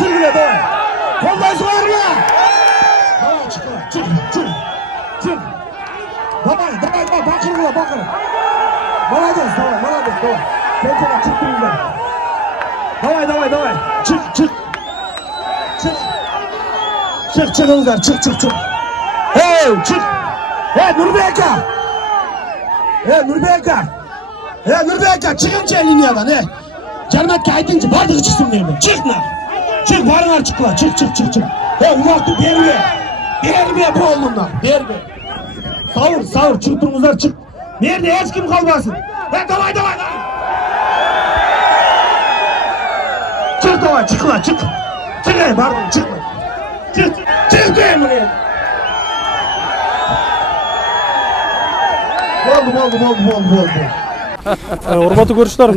Sürgüle давай. Koldan sularla. Давай çıkla. Çık. Давай, bakır. Молодец, давай. Tekrar çık durumdan. Давай. Çık. Çık Önder, çık. Hey, çık. Hey Nurbeka, çıkınca liniyadan, he. Gelmetke aytınca bardığı çıksın nerede? Çık, barınar çıkla, çık. Hey, uvaktı berme bu oğlumlar, berme. Savur, çık durumuzlar, çık. Nerede, hiç kim kalmasın. Hey, davay. Çık davay, çıkla. Çık, hey, bardığı, çıkla. Çık diyeyim buraya. Oldu. Урматтуу көрүүчүлөр,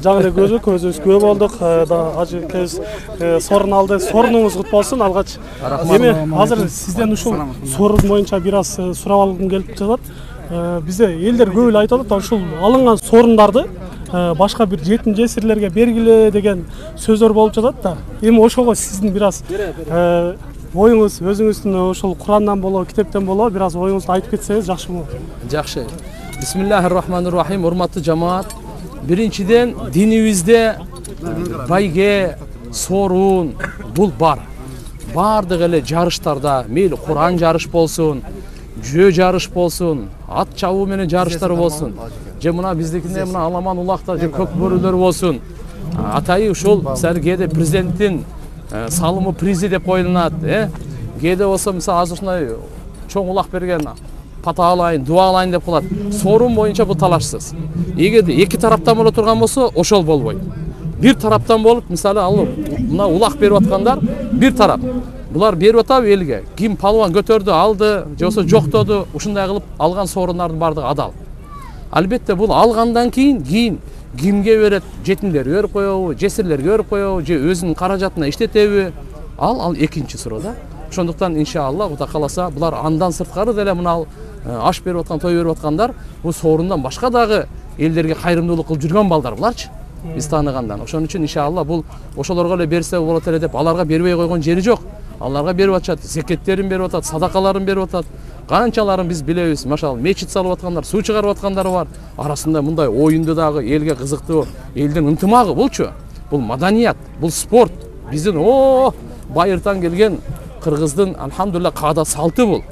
жаңы эле көзүбүз күбө болдук. Ажы кез сорун алды. Сорунуңуз кут болсун. Алгач эми азыр сизден ушул сорун боюнча бир аз сурап алгым келип жатат. Бизде элдер көп эле айтып атат, ушул алынган сорундарды башка бир жетим жесирлерге бергиле деген сөздөр болуп жатат да. Эми ошого сиздин бир аз оюңуз, өзүңүздүн ушул Курандан болобу, китептен болобу бир аз оюңузду айтып кетсеңиз жакшы болот. Жакшы. Бисмиллахир-рахманир-рахим. Урматтуу жамаат, биринчиден динибизде байге, сорун бул бар. Бардык эле жарыштарда, мейли Куран жарыш болсун, жөө жарыш болсун, ат чабуу менен жарыштар болсун, же мына биздикинде мына аламан улакта же көк бөрүлөр болсун. Атайы ушул кээде президенттин салымы призи деп коюлат, кээде болсо мисалы азыр ушундай чоң улак берген пата алайын, дуа алайын деп кылат. Сорун боюнча бул талашсыз. Эгерде эки тараптан боло турган болсо, ошол болбойт. Бир тараптан болуп, мисалы алып, мына улак берип аткандар бир тарап. Булар берип атабы элге? Ким палван көтөрдү, алды, же болбосо жоктоду, ушундай кылып алган сорундардын бардыгы адал. Албетте бул алгандан кийин кимге берет? Жетимдерге берип коебу, жесирлерге берип коебу, же өзүнүн каражатына иштетеби? Ал экинчи суроо да. Ошондуктан иншалла Кудай кааласа булар андан сырткары деле мына аш берип аткан, той берип аткандар бул сорундан башка дагы элдерге кайрымдуулук кылып жүргөн балдар буларчы. Биз тааныгандан. Ошон үчүн иншалла бул ошолорго эле берсе болот эле деп аларга бербей койгон жери жок. Аларга берип атышат, зекеттерин берип атат, садакаларын берип атат. Канчаларын биз билебиз. Машалла, мечит салып аткандар, суу чыгарып аткандар бар. Арасында мындай оюнду дагы элге кызыктуу, элдин ынтымагы булчу. Бул маданият, бул спорт. Биздин байыртан келген кыргыздын алхамдулилла каада салты бул.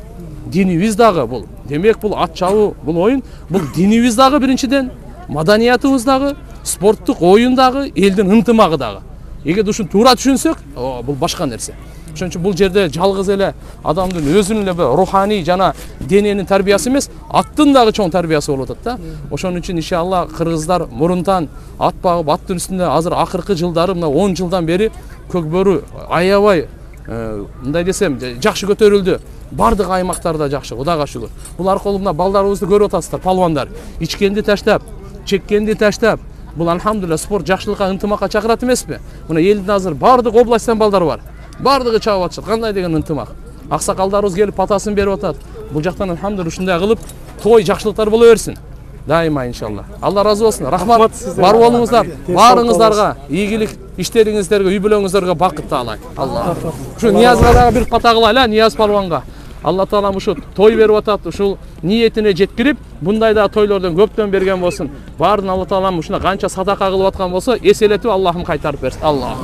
Динибиз дагы бул. Демек бул ат чабуу, бул оюн, бул динибиз дагы биринчиден, маданиятыбыз дагы, спорттук оюн дагы, элдин ынтымагы дагы. Эгерде ушуну туура түшүнсөк, бул башка нерсе. Ошон үчүн бул жерде жалгыз эле адамдын өзүнүн эле руханий жана дененин тарбиясы эмес, аттын дагы чоң тарбиясы болуп атат да. Ошон үчүн иншалла кыргыздар мурунтан ат багып, аттын үстүндө азыр акыркы жылдары мына 10 жылдан бери көкбөрү аябай мындай десем жакшы көтөрүлдү. Бардык аймактарда жакшы, Кудайга шүгүр. Бул аркылуу мына балдарыбызды көрүп атасыздар, палвандар. Ичкенди таштап, чеккенди таштап, бул алхамдулилла спорт жакшылыкка, ынтымакка чакырат эмеспи? Мына элдин азыр бардык областтан балдар бар. Бардыгы чабып атышат. Кандай деген ынтымак. Аксакалдарыбыз келип патасын берип атат. Бул жактан алхамдулилла ушундай кылып той жакшылыктар боло берсин. Дайыма иншалла. Алла разы болсун. Рахмат. Бар болуңуздар. Барыңыздарга ийгилик иштериңиздерге, үй бүлөңүздөргө бакыт таалайт. Алла. Ушу Ниязга дагы бир пата кылайлы, Нияз палванга. Алла таалам ушу той берип атат, ушул ниетине жеткирип, мындай да тойлордон көптөн берген болсун. Баарын Алла таалам ушуна канча садака кылып аткан болсо, эселетип Аллахым кайтарып берсин. Алла.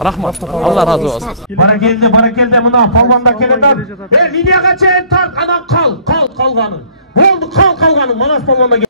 Рахмат. Алла разы болсун. Баракелде мына палвандар келет. Линияга чейин тарт, анан калганын. Болду, калганын Манас палванга.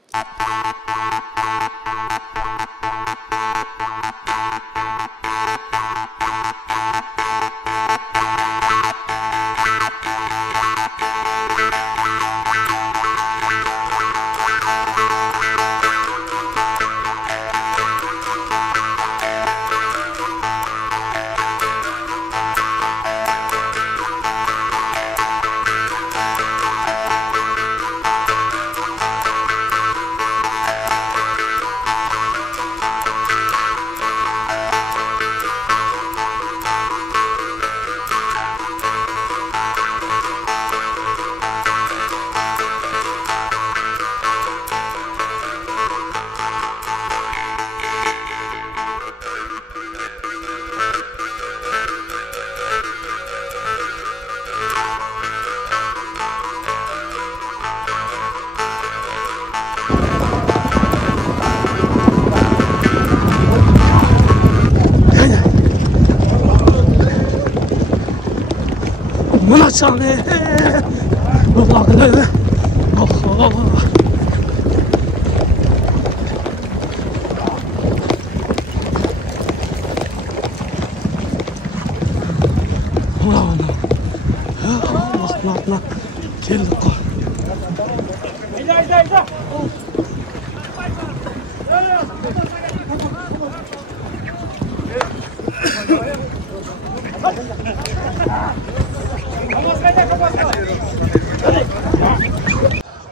Mına çane. Ulaklı. Oh. Allah'ın geldik.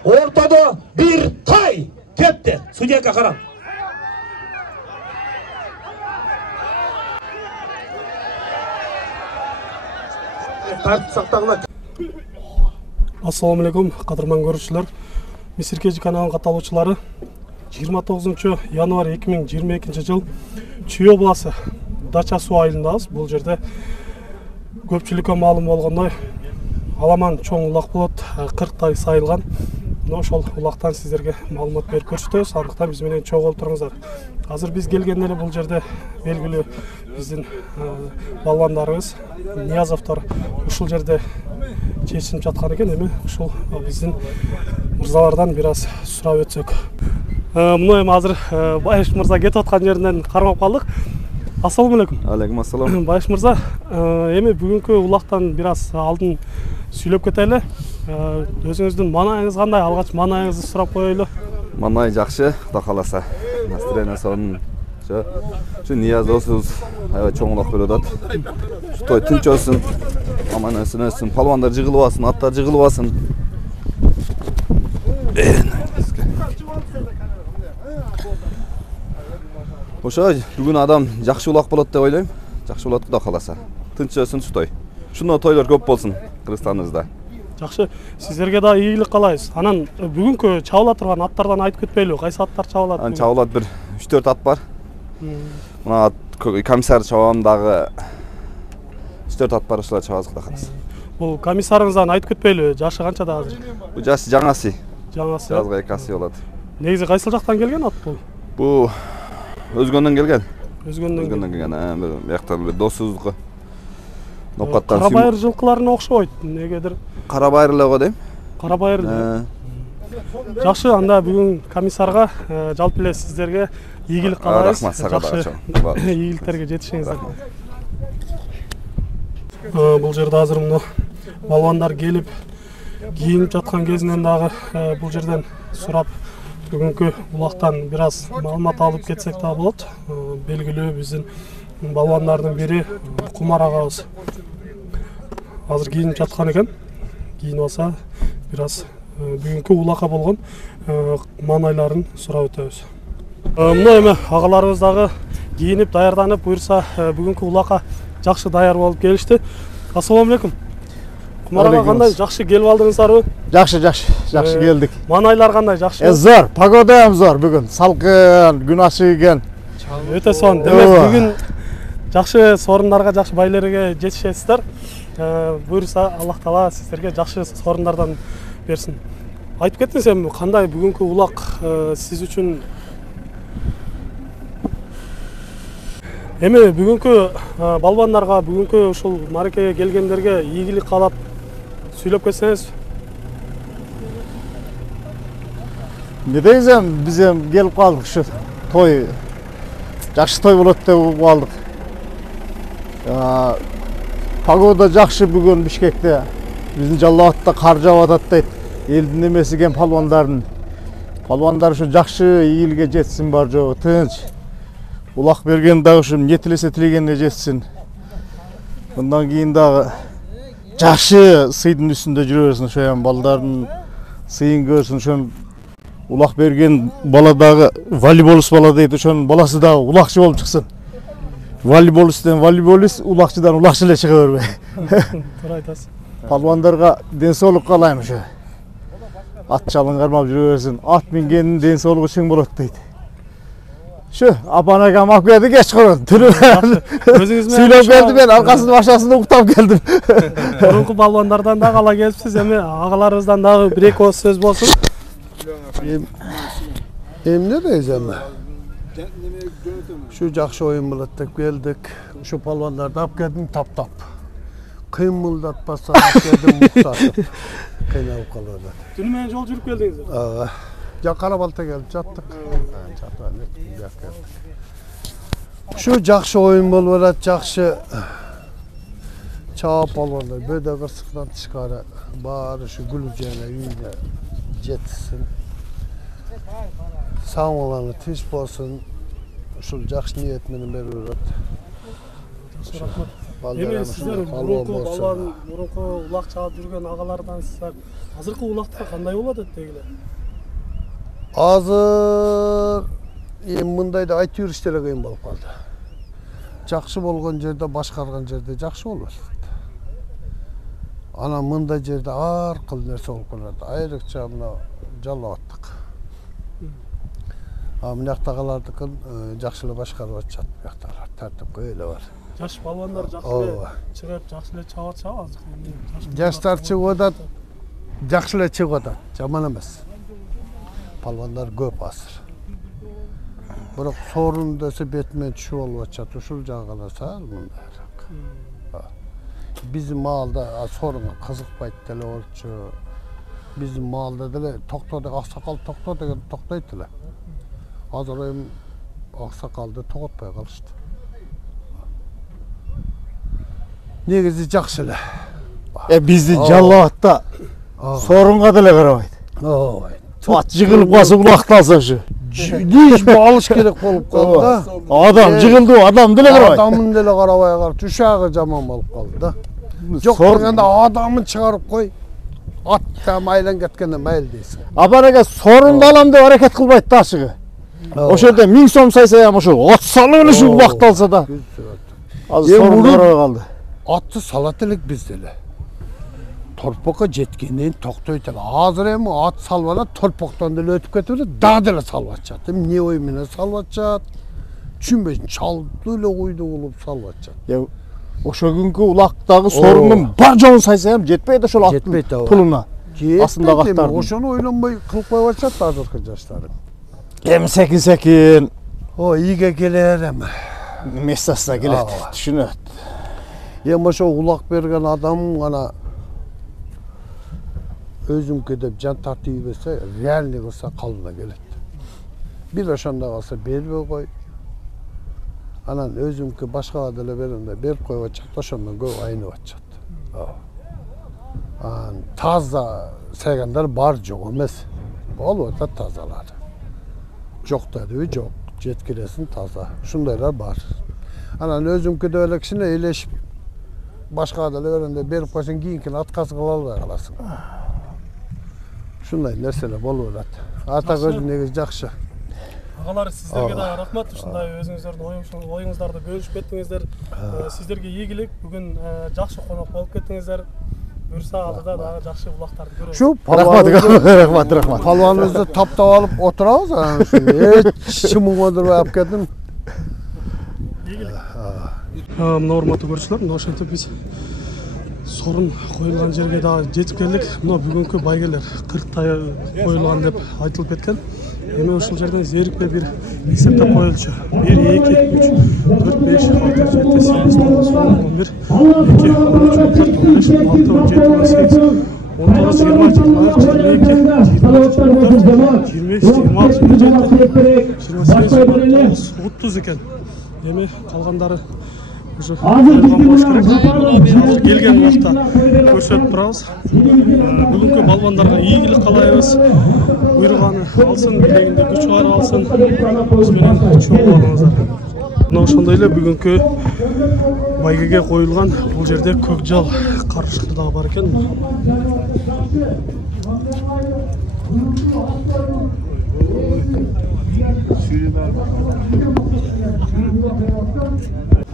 Ortada bir tay tepti. Sudiyaka karam. Tartib saqtagılar. Assalamu alaikum, qadırman görüşçüler. Misirkeci kanalının katılgıçылары 29 январь 2022 жыл Чүй обласы Дача суу айылындабыз. Бул жерде көпчүлүккө маалым болгондой аламан чоң улак болот, 40 тай сайылган. Ошол улактан сиздерге маалымат берип көрсөтөбүз. Андыктан биз менен чогуу олтуруңуздар. Азыр биз келгенде эле бул жерде белгилүү биздин балбандарыбыз Ниязовдор ушул жерде чечилип жаткан экен. Эми ушул биздин мырзалардан бир аз сурап өтсөк. Мына эми азыр Байыш мырза кетип аткан жеринен кармап калдык. Ассаламу алейкум. Алейкум ассалам. Байыш мырза, эми бүгүнкү улактан бир аз алдын сүйлөп кетели. Өзүңүздүн маанайыңыз кандай? Алгач маанайыңызды сурап коелу. Маанай жакшы, Кудай кааласа. Настроение сонун. Şu Niyaz olsun, aябай чоң улак берип атат. Той тынч болсун, аман өссүн, палвандар жыгылып алсын, аттар жыгылып алсын. Ошо бүгүн адам жакшы улак болот деп ойлойм. Жакшы болот, Кудай кааласа. Тынч өссүн той. Шундой тойлор көп болсун Кыргызстаныбызда. Жакшы, сиздерге да ийгилик каалайбыз. Анан бүгүнкү чабыла турган аттардан айтып кетпейлиби? Кайсы аттар чабылат? Аны чабылат бир 3-4 ат бар. Мына комиссар чабам дагы 3-4 ат бар, ошолор чабабыз, Кудай кааласа. Бул комиссарыңыздан айтып кетпейлиби? Жашы канчада азыр? Бул жашы жаңасы. Жаңасы. Жазга 2 асы болот. Негизи кайсыл жактан келген ат бул? Бул Өзгөндөн келген. Өзгөндөн келген. Бир бияктан бир досуздук. Нокаттан Карабайыр жылкыларына окшобойт. Негедир? Карабайыр эле го дейм. Карабайыр. Жакшы, анда бүгүн комиссарга жалпы эле сиздерге ийгилик каалайбыз. Рахмат, сага Жакшы дагы. ийгиликтерге жетишиңиздер. Бул жерде азыр мына балбандар келип кийинип жаткан кезинен дагы бул жерден сурап бүгүнкү улактан бир аз маалымат алып кетсек да болот. Белгилүү биздин балбандардын бири Кумар агабыз азыр кийинип жаткан экен. Кийинип алса бир аз бүгүнкү улакка болгон маанайларын сурап өтөбүз. Мына эми агаларыбыз дагы кийинип даярданып, буюрса бүгүнкү улакка жакшы даяр болуп келишти. Ассаламу алейкум. Кумар ага, кандай, жакшы келип алдыңыздарбы? Жакшы келдик. Маанайлар кандай, жакшы? Зор, погода ham зор бүгүн. Салкын, күн ачык экен. Өтө сонун. Демек бүгүн жакшы сорундарга, жакшы байлерге жетишесиздер. Буюрса Аллах Таала сиздерге жакшы сорундардан берсин. Айтып кеттиңиз эми кандай бүгүнкү улак сиз үчүн? Эми бүгүнкү балбандарга, бүгүнкү ушул маракеге келгендерге ийгилик каалап сүйлөп кетсеңиз. Недейсем биз эми келип калдык, ушу той жакшы той болот деп угуп калдык. Погода жакшы бүгүн Бишкекте. Биздин Жалал Абадта кар жаап атат дейт. Элдин эмеси экен палвандардын. Палвандар ушу жакшы ийгиликке жетсин бар жогу, тынч. Улак берген дагы ушу эмне тилесе тилегенине жетсин. Мындан кийин дагы жакшы сыйдын үстүндө жүрө берсин, ошо эми балдардын сыйын көрсүн. Ошон улак берген бала дагы волейболист бала дейт, ошонун баласы дагы улакчы болуп чыксын. Волейболисттен волейболист, улакчыдан улакчы эле чыга бербей. Туура айтасыз. Палвандарга ден соолук каалайм ошо. Ат чалын кармап жүрө берсин. Ат мингендин ден соолугу чың болот дейт. Şu abanagam alып келди кечкурун. Сүйлөп келди, мен аркасынын башасында уктап келдим. Мурунку балбандардан дагы ала келипсиз, эми агаларыбыздан дагы бир эки ооз сөз болсун. Эмне дейсем? Şu жакшы оюн болот деп келдик. Şu балбандарды алып келдим таптап. Kıymıldatpasa askerden muhtaçım. Kıynalıp kalıyorlar. Dün men yol жүрүп келдиңиздер. Ya Karabalta gelip çattık. Şu jakşı oyun bolup arat, jakşı çağap balonlar, böyle kırsıktan çıkara, bari şu gülücüğüne, yüzüne jetsin. Sağ olanı tiş bolsun, şu jakşı niyetmeni beri uğrat. Эми сиздер мурунку улак чаап жүргөн агалардансыздар. Азыркы улакта кандай болот дегиле? Азыр мындайда айтып жүрүштөр кыйын болуп калды. Жакшы болгон жерде, башкарган жерде жакшы болот. Ана мындай жерде ар кыл нерсе болуп калат. Айрыкча мына Жалал-Абадтык. Мынактагылардыкын жакшы эле башкарып атышат. Мынактагылар тартипке эле бар. Жаш балбандар жакшы эле чыгып, жакшы эле чаап атышабы азыр? Жаштар чыгып атат, жакшы эле чыгып атат. Жаман эмес. Palvanlar көп asır. Bırak sorun dese betmen şu olacak, uşul cağına sağ bunlar. Bizim malda soruna kızıkpaydı dele olçu. Bizim malda dele toktadık, aksakal toktaydılar. Hazır oyum aksakalda tokatpay kalıştı. Negizi jakşılı. Bizi Жалал-Абадта sorunga dele karabaydı. At jığılıp kalsa ulaktalsa şu. Hiç alış gerek bolup kaldı da. Adam jığıldı, adam dile karabaydı. Adamın dile karabaya karşı uşağı jaman bolup kaldı da. Yok degende adamın çıkarıp koy. At da maylan ketkende mayl deysin. Abaraka sorun da alam dep hareket kılbaydı da aşığı. O şerde 1000 so'm saysa ham oşu at salıp ele şu ulaktalsa da. Az sorun karabaya kaldı. Atты салат элек биз деле. Торпокко жеткенден токтойт эле. Азыр эми ат салып алат, торпоктон деле өтүп кетип эле, дагы деле салып атышат. Эми эмне ой менен салып атышат? Түшүнбөйм, чалды эле куйду кылып салып атышат. Ya oşo günkü ulakdagı sorunun bar жогун saysa ham жетпейт ошол аттын пулуна. Асындагы аттардын. Ошону ойлонбой кылып коюп атышат азыркы жаштар. Эми секин. О, ийге келер эми. Месасына келет, түшүнөт. Эми ошо улак берген адам гана өзүмкө деп жан тартып берсе, реальный кылса калыбына келет. Бир ошондо калса бербей кой. Анан өзүмкө башкага деле бергенде берип коюп атышат, ошондон көп айнып атышат. Таза сайгандар бар, жок эмес. Болуп атат тазалар. Жок дедиби, жок. Жеткилесин таза. Ушундайлар бар. Анан өзүмкө деп эле кичине элешип башкага деле бергенде берип койсоң кийинкини аткасы кыла албай каласың. Ушундай нерселер болуп атат. Ата көзү негизи жакшы. Агалар сиздерге да рахмат, ушундай өзүңүздөрдүн оюңуздарды бөлүшүп кеттиңиздер. Сиздерге ийгилик. Бүгүн жакшы конок болуп кеттиңиздер. Буюрса алдыда дагы жакшы улактарды көрөбүз. Şu Рахмат. Palvanınızı taптap alıp oturabız. Hiç çimugandırıp alıp kettim. Мына урматтуу көрүүчүлөр, мына ошентип биз сорун коюлган жерге дагы жетип келдик. Мына бүгүнкү байгелер 40 тай коюлган деп айтылып кеткен. Эми ушул жерден зерикпе бир эсептеп коелучу. 1, 2, 3, 4, 5, 6, 7, 8, 9, 10, 11, 2, 13, 14, 15, 16, 17, 18, 19, 20, 22, 30 экен. Эми калгандары уже келген убакта көрсөтүп турабыз. Бүгүнкү балбандарга ийгилик каалайбыз. Буйруганы алсын, билегинде күч бар алсын. Биз менен чоң болуңуздар. Мына ошондой эле бүгүнкү байгеге коюлган бул жерде көк жал карышкы дагы бар экен.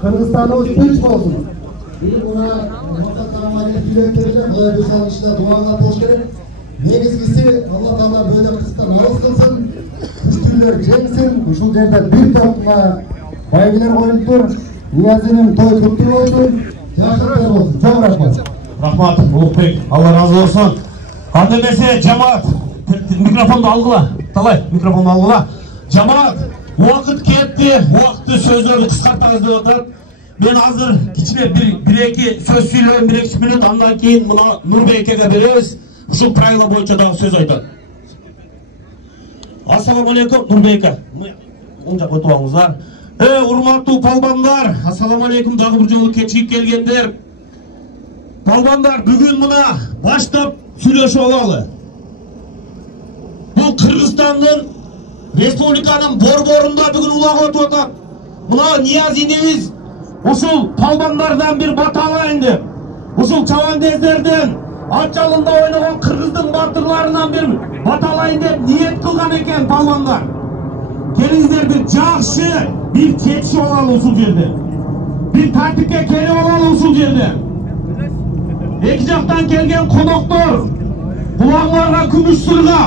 Kırgızistan'ımız güç olsun. Bir buna mutlaka yüreklerine böyle bir çalışta dualar hoş gelir. Negizgisi Allah Teala böyle kısıttan ağız kılsın. Güçlüler geçsin. Uşul yerde bir topla baygiler koyuldur. Niyazi'nin toy kutlu olsun. Yaşlıklar olsun. Çok rahmat. Rahmat, Ulukbek. Allah razı olsun. Kademesi cemaat. Mikrofonu algıla. Talay, mikrofonu algıla. Cemaat. Vakit ketdi, vakti sözleri kıskартамыз деп атат. Ben hazır içine bir iki söz söyleyeyim, 1-2 minut, ondan keyin buna Nurbek'e beririz. Şu правила boyunca da söz aytadi. Assalomu alaykum Nurbek'e. Onca koytuğunuzlar. Urmatlı palbanlar, assalomu alaykum, dagı bir jolu keçigip kelgenler. Palbanlar, bugün buna başlap söyleşip alalı. Bu Kırgızstan'ın Respublikanın borborunda bugün ulagıp oturup. Buna Niyazi'niz usul palbanlardan bir batala indi. Usul çavandezlerden Atçalında oynayan Kırgızdın batırlarından bir batala indi. Niyet kılgan eken palbanlar. Gelingizler bir жақшы, bir keçi olalı usul yerde. Bir taktikке kele olalı usul yerde. Eki jaktan kelgen konoktor, bulağlarga kümüş sırga.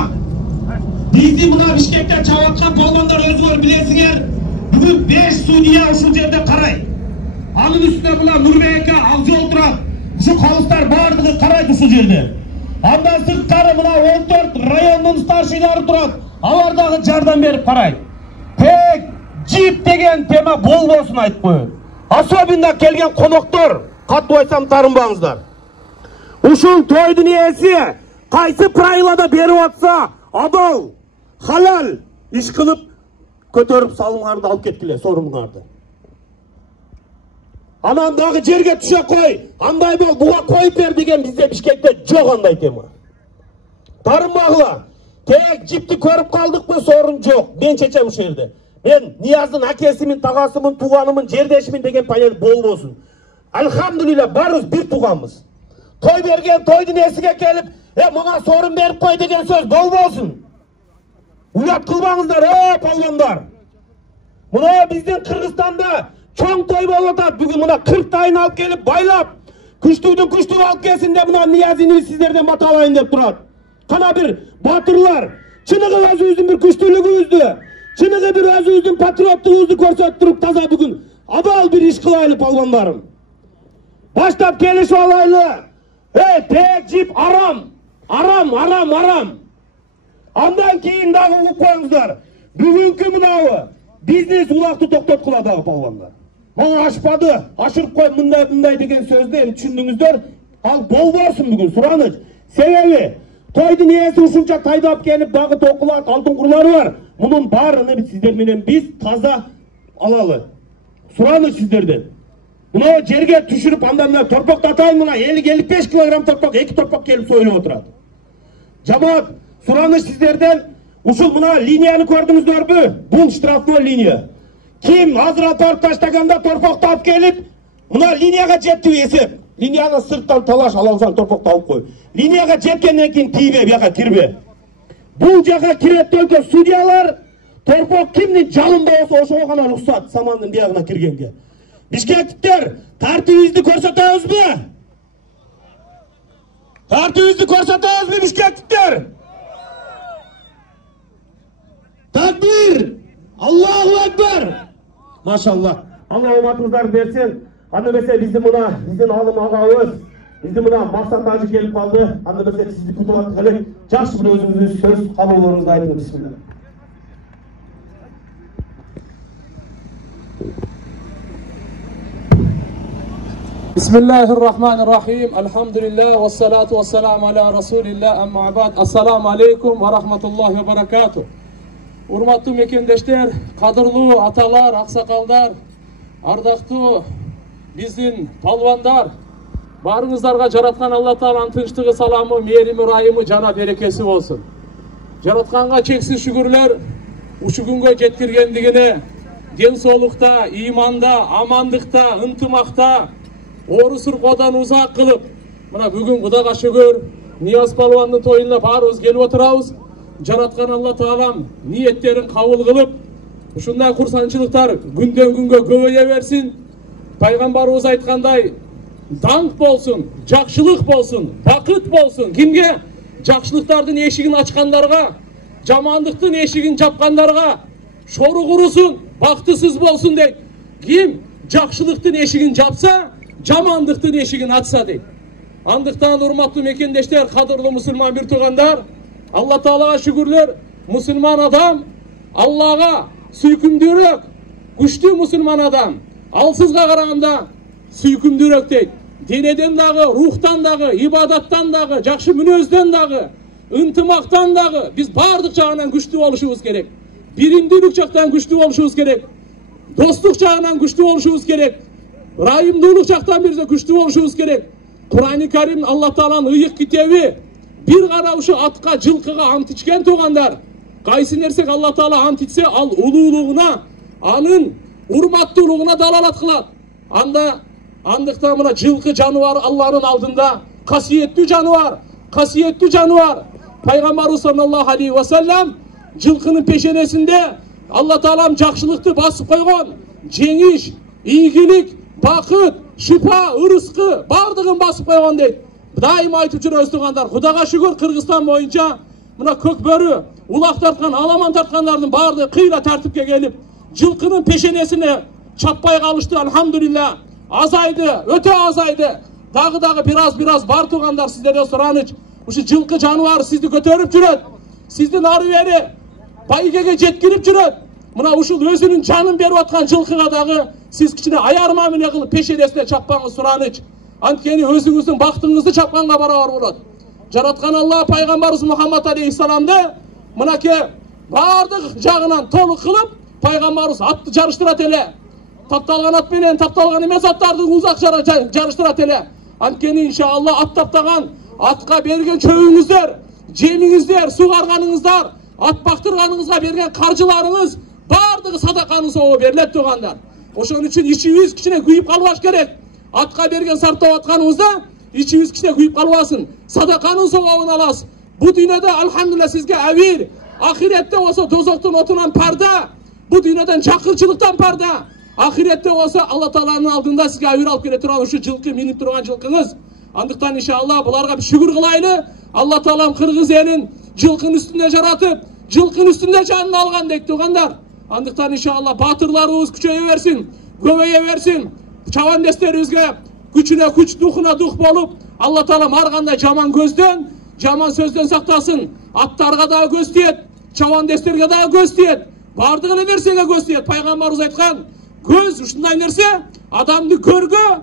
Bizi buna Bişkek'te çavatkan palbanlar özgür bilesinger. Bugün 5 suniya usul yerde karay. Anın üstüne buna Nurbek'e ağzı oturat. Şu kalıstlar bardığı karaydı usul yerde. Andan sırtları buna 14 rayonun starşiylari turat. Alardağı jardan berip karay. Tek jip деген tema bol bolsun aytып koyun. Особенно kelgen konoktor, katı aytsam tarınbаңыздар. Ушул toydun ээси кайсы правилада берип атса, адал, halal iş kılıp көтөрүп салымыңарды алып кеткиле, сорумуңарды. Анан дагы жерге түшө кой, андай бол, буга коюп бер деген бизде Бишкекте жок андай тема. Тарынбагыла. Tek jipti көрүп калдыкпы, sorun жок. Мен чечем ушул жерде. Мен Нияздын акесимин, тагасымын, тууганымын, жердешимин деген панел бол болсун. Elhamdülillah барыбыз бир тууганбыз. Той берген тойдун эсиге келип, мага sorun берип кой деген сөз бол болсун. Уят кылбаңыздар, палвандар. Мына биздин Кыргызстанда чоң той болуп атат. Бүгүн мына 40 тайын алып келип байлап, күчтүүдүн күчтүү алып келсин деп мына Ниязини сиздерден маталайын деп турат. Kana bir batırlar, çınığı özümüzün bir güçlülüğümüzdü, çınığı bir özümüzün patriotluğumuzu körsettirip taza bugün adal bir iş kılaylı palvanlarım. Baştap geliş olaylı, tek jip aram, aram. Andan keyin dağı ulup koyunuzlar, bugünkü mınavı, biznes ulaktı toktot kıladağı palvanlar. Bana aşpadı, aşırıp koy mınday degen sözde hem düşündüğünüzler, al bol varsın bugün, suranıç, sebebi. Toydun ээси ушунча тайдап келип дагы токулат, алтын курлары бар. Мунун баарын сиздер менен биз таза алалы. Сураны сиздерден. Мына жерге түшүрүп андан торпоктатайын, мына 50-55 килограмм торпок, 2 торпок келип союлуп отурат. Жамаат, сураны сиздерден ушул мына линияны көрдүңүздөрбү? Бул штрафной линия. Ким азыр атарып таштаганда торпокту алып келип, мына линияга жетти эсеп. Liniyana sırttan talaş alalsan torpakta alıp koy. Liniyaya cetkenden keyin tiybe, biyaka kirbe. Bu jaka kiret tölke sudyalar, torpak kimnin jalında olsa oşoğa gana ruhsat samandın biyagına kirgenge. Bişkeklikler, tartibimizni көрсөтөбүз mü? Tartibimizni көрсөтөбүз mü Bişkeklikler? Takbir! Allahu Ekber! Maşallah. Allah umatınızlar versin. Anda mesela bizim alım ağabeyimiz, bizim buna maksat acı gelip kaldı. Anda mesela sizi kutulattık hele, жақсы bir özümüzün söz kabullarınızda aytın. Bismillah. Bismillahirrahmanirrahim. Elhamdülillah ve salatu ve selamu ala Resulillah. Amma ba'd. Assalamu aleykum ve rahmetullahi ve berekatuh. Urmatlı mekendeşler, kadırlı atalar, aksakaldar, ardaktı bizdin palvandar, barыңыздарга жараткан Алла Тааланын тынчтыгы, саламы, мээрими, ырайымы жана берекеси болсун. Жаратканга чексиз шүгүрлөр ушу күнгө жеткиргендигине, ден соолукта, иманда, амандыкта, ынтымакта, ору суркоодон узак кылып, мына бүгүн Кудайга шүгүр, Нияз палвандын тоюна баарыбыз келип отурабыз. Жараткан Алла Таалам ниеттерин кабыл кылып, ушундай курсанчылыктар күндөн күнгө көбөйө берсин. Пайгамбарыбыз айткандай, даңк болсун, жакшылык болсун, бакыт болсун. Кимге? Жакшылыктардын эшигин ачкандарга, жамандыктын эшигин жапкандарга шору курусун, бактысыз болсун дейт. Ким жакшылыктын эшигин жапса, жамандыктын эшигин ачса дейт. Андыктан урматтуу мекендештер, кадырлуу мусулман бир туугандар, Алла Таалага шүгүрлөр, мусулман адам Аллага сүйкүмдүүрөөк, күчтүү мусулман адам, алсызға қарағанда сүйкімдірек дейді. Денеден дағы, рухтан дағы, ибадаттан дағы, жақсы мүнөзден дағы, ынтымақтан дағы біз бардық жағынан күшті болушубуз керек. Биримдүүлүк жақтан күшті болушубуз керек. Достық жағынан күшті болушубуз керек. Райымдуулук жақтан бирде күшті болушубуз керек. Кур'ан-ы Карим Алла Тааланын ыйык китеби бир гана ушу атка, жылкыга ант ичкен тугандар. Кайсы нерсеге Алла Таала ант ичсе, ал улуулугуна, анын урматтуулугуна далалат кылат. Андыктан мына жылкы жаныбар Алланын алдында касиеттүү жаныбар. Пайгамбарыбыз саллаллаху алейхи ва саллям жылкынын пешенесинде Алла Таалам жакшылыкты басып койгон. Жеңиш, ийгилик, бакыт, шипа, ырыскы бардыгын басып койгон дейт. Дайыма айтып жүрөбүз тугандар. Кудайга шүгүр, Кыргызстан боюнча мына көк бөрү, улак тарткан, аламан тарткандардын баардыгы кыйла тартипке келип, жылкынын пешенесине чаппай калышты. Алхамдулилла. Азайды, өтө азайды. Дагы бираз бар тугандар, сиздерден сураныч. Ушу жылкы жаныбар сизди көтөрүп жүрөт. Сиздин ары бери байгеге жеткирип жүрөт. Мына ушул өзүнүн жанын берип аткан жылкыга дагы сиз кичине аярма эмне кылып пешенесине чаппаңыз сураныч. Анткени өзүңүздүн бактыңызды чапканга барабар болот. Жараткан Алла пайгамбарыбыз Мухаммад алейхиссаламды мынакей бардык жагынан толук кылып пайгамбарыбыз атты жарыштырат эле. Тапталган ат менен тапталган эмес аттарды узак жарыштырат эле. Анткени иншалла ат таптаган, атка берген чөбүңүздөр, жемиңиздер, сугарганыңыздар, ат бактырганыңызга берген каржыларыңыз бардыгы садаканын соого берилет тугандар. Ошон үчүн ичибиз кичине күйүп калбаш керек. Атка берген сарптап атканыбызда ичибиз кичине күйүп калбасын. Садаканын соогун аласыз. Бу дүйнөдө алхамдулилла сизге авир, ахиретте болсо дозоктун отунан парда, бу дүйнөдөн чакырчылыктан парда. Ахиретте болсо Алла Тааланын алдында сизге авир алып келе турган ушу жылкы, минип турган жылкыңыз. Андыктан иншалла буларга бир шүгүр кылайлы. Алла Таалам кыргыз элин жылкынын үстүндө жаратып, жылкынын үстүндө жанын алган дейт тугандар. Андыктан иншалла батырларыбыз күчөйө берсин, көбөйө берсин. Чабандестерибизге күчүнө күч, духуна дух болуп, Алла Таалам ар кандай жаман көздөн, жаман сөздөн сактасын. Аттарга да көз тиет, чабандестерге да көз тиет. Бардык эле нерсеге көз тиет. Пайгамбарыбыз айткан, көз ушундай нерсе адамды көргө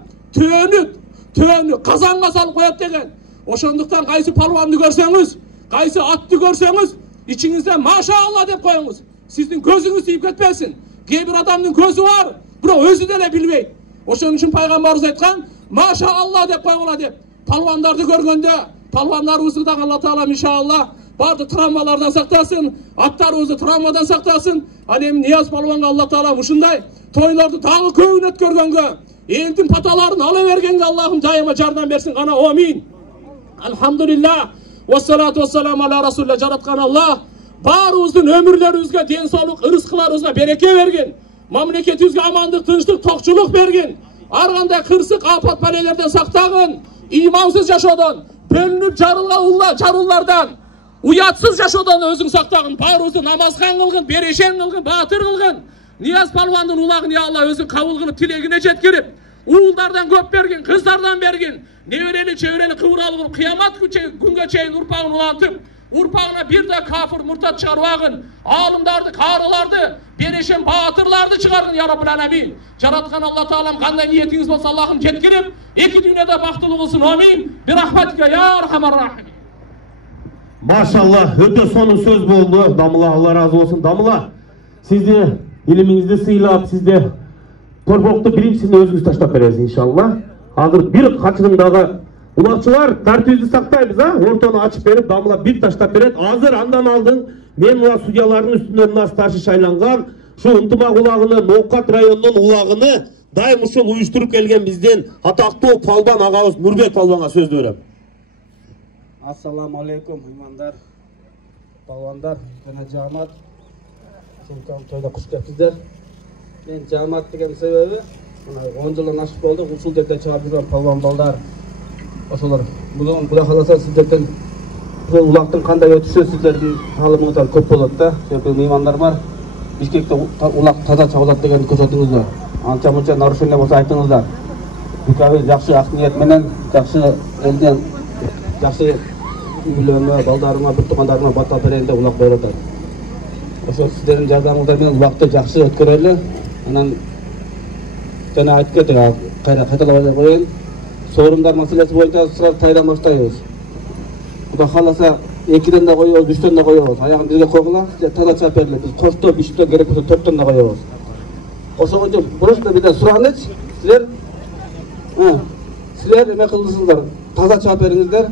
төөнү казанга салып коет деген. Ошондуктан кайсы палванды көрсөңүз, кайсы атты көрсөңүз, ичиңизден машалла деп коюңуз. Сиздин көзүңүз тийип кетпесин. Кээ бир адамдын көзү бар, бирок өзү деле билбейт. Ошон үчүн пайгамбарыбыз айткан, машалла деп койгула деп. Палвандарды көргөндө, палвандарыбызды дагы Алла Таалам иншалла бардык травмалардан сактасын, аттарыбызды травмадан сактасын. Ал эми Нияз палванга Алла Таалам ушундай тойлорду дагы көбүн өткөргөнгө, элдин паталарын ала бергенге Аллахым дайыма жардам берсин. Кана амин. Алхамдулилlah. Вассалату вассаламу аля расулилlah. Жараткан Аллах баарыбыздын өмүрлөрүбүзгө ден соолук, ырыскыларыбызга береке берген. Мамлекетибизге амандык, тынчтык, токчулук берген. Ар кандай кырсык, апат балелерден сактагын. Имансыз жашоодон, бөлүнүп жаруулардан, уятсыз жашоодон өзүң сактагын. Баарыбызды намазхан кылгын, берешен кылгын, баатыр кылгын. Нияз палвандын улагын я Алла өзүң кабыл кылып, тилегине жеткирип, уулдардан көп берген, кыздардан берген, неберели чеберели кыбыралы кылып, кыямат күнгө чейин урпагын улантып, урпагына бирде кафыр, муртат чыгарбагын, алымдарды, карыларды, берешен баатырларды чыгаргын я Раббул аламин. Жараткан Алла Таалам кандай ниетиңиз болсо Аллахым жеткирип, эки дүйнөдө бактылуу кылсын. Амин. Бирахматика я архамар рахим. Машалла, өтө сонун сөз болду. Дамыла, Алла разы болсун. Дамыла, сизди илимиңизди сыйлап, сизде торбокту биринчисин өзүңүз таштап бересиз иншалла. Азыр бир качырымдагы улакчылар тартибибизди сактайбыз, ортону ачып берип, Дамыла бир таштап берет. Азыр андан алдын мен мына судьялардын үстүнөн мына старший шайланган, ушу Ынтымак улагыны, Ноокат районунун улагыны дайым ушул уюштуруп келген биздин атактуу палбан агабыз Нурбек палбанга сөз берем. Ассаламу алейкум, имандар, палбандар жана жамаат. Чемпион тойда куш келипсиздер. Мен жамаат деген себеби, мына 10 жылдан ашык болдук, ушул жерде чыгып жүргөн палбан балдар. Ошолор бүгүн Кудай кааласа сиздерден бул улактын кандай өтүшү сиздердин таалымыңыздан көп болот да. Себеби имандар бар. Бишкекте улак таза чабылат деген көрсөтүңүздөр. Анча мынча нарушение болсо айтыңыздар. Бүкөбү жакшы ак ниет менен, жакшы элден, жакшы үйлөрүмө, балдарыма, бир туугандарыма бата берейин деп улак берип атат. Ошо сиздердин жардамыңыздар менен улакты жакшы өткөрөлү. Анан Жана айтып кеттик, кайталап коеюн. Сорундар маселеси боюнча сразу тайрамаштайбыз. Кудай кааласа 2ден да коебуз, 3ден да коебуз. Аягын бизге койгула, таза чаап бергиле. Биз коштоп, ишиптеп керек болсо 4ден да коебуз. Ошого үчүн просто бизден суранычы, силер эме кылдыңыздар, таза чаап бериңиздер.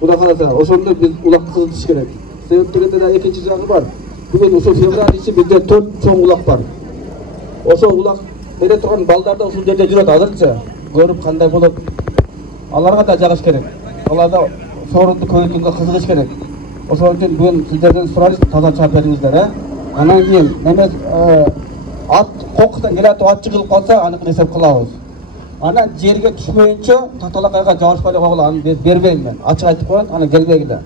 Кудай кааласа, ошондо биз улакты кызытыш керек. Себеп дегенде да экинчи жагы бар. Бүгүн ушул февраль ичи бизде 4 чоң улак бар. Ошо улак бере турган балдар да ушул жерде жүрөт азырчы. Көрүп кандай болот. Аларга да жагыш керек. Алар да сорунду көбөйтүүгө кызыгыш керек. Ошол үчүн бүгүн сиздерден сурайбыз, таза чаап бериңиздер, Анан кийин эме ат кокуктан келатып ат жыгылып калса, анык эсеп кылабыз. Анан жерге түшмөйүнчө таталакайга жабышпай койгула, аны бербейм мен. Ачык айтып коеюн, аны келбегиле.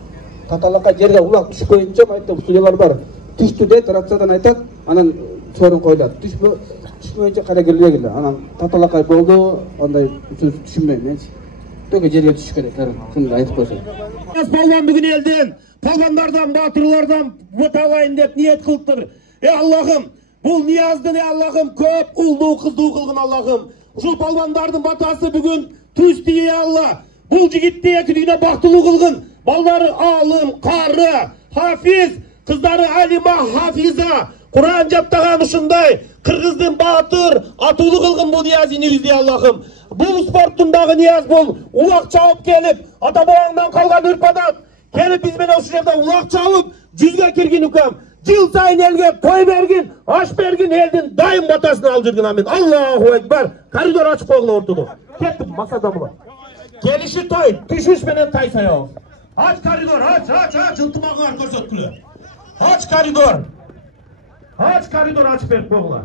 Таталакай жерге улак түшпөйүнчө айтып студиялар бар. Түштү дейт, рациядан айтат, анан сорун коюлат. Түшмөйүнчө кайра келбегиле. Анан таталакай болду, андай түшүнбөйм менчи. Төкө жерге түшүш керек, шуну айтып койсоң. Палван бүгүн элден, палвандардан, батырлардан вот алайын деп ниет кылыптыр. Аллахым, бул нияздын Аллахым көп улдуу кыздуу кылгын Аллахым. Ушул палвандардын батасы бүгүн түстү Алла. Бул жигитти эки дүйнө бактылуу кылгын. Балдары алым, кары, хафиз, кыздары Алима, Хафиза, Кур'ан жаптаган ушундай кыргыздын баатыр, атуулуу кылгын бул ниязинибизди Аллахым. Бул спорттун дагы нияз бул. Улак чабып келип, ата бабаңдан калган үрпадат келип биз менен ушул жерде улак чабып, жүзгө киргин укам. Жыл сайын элге той бергин, аш бергин, элдин дайым батасын алып жүргөн. Амин. Аллаху акбар. Коридор ачып койгула ортодо. Кеттим максатымга. Келиши той, түшүш менен тай саябыз. Aç koridor, aç, ıltımağılar görsetkülü. Aç koridor. Aç koridor, aç berip boğular.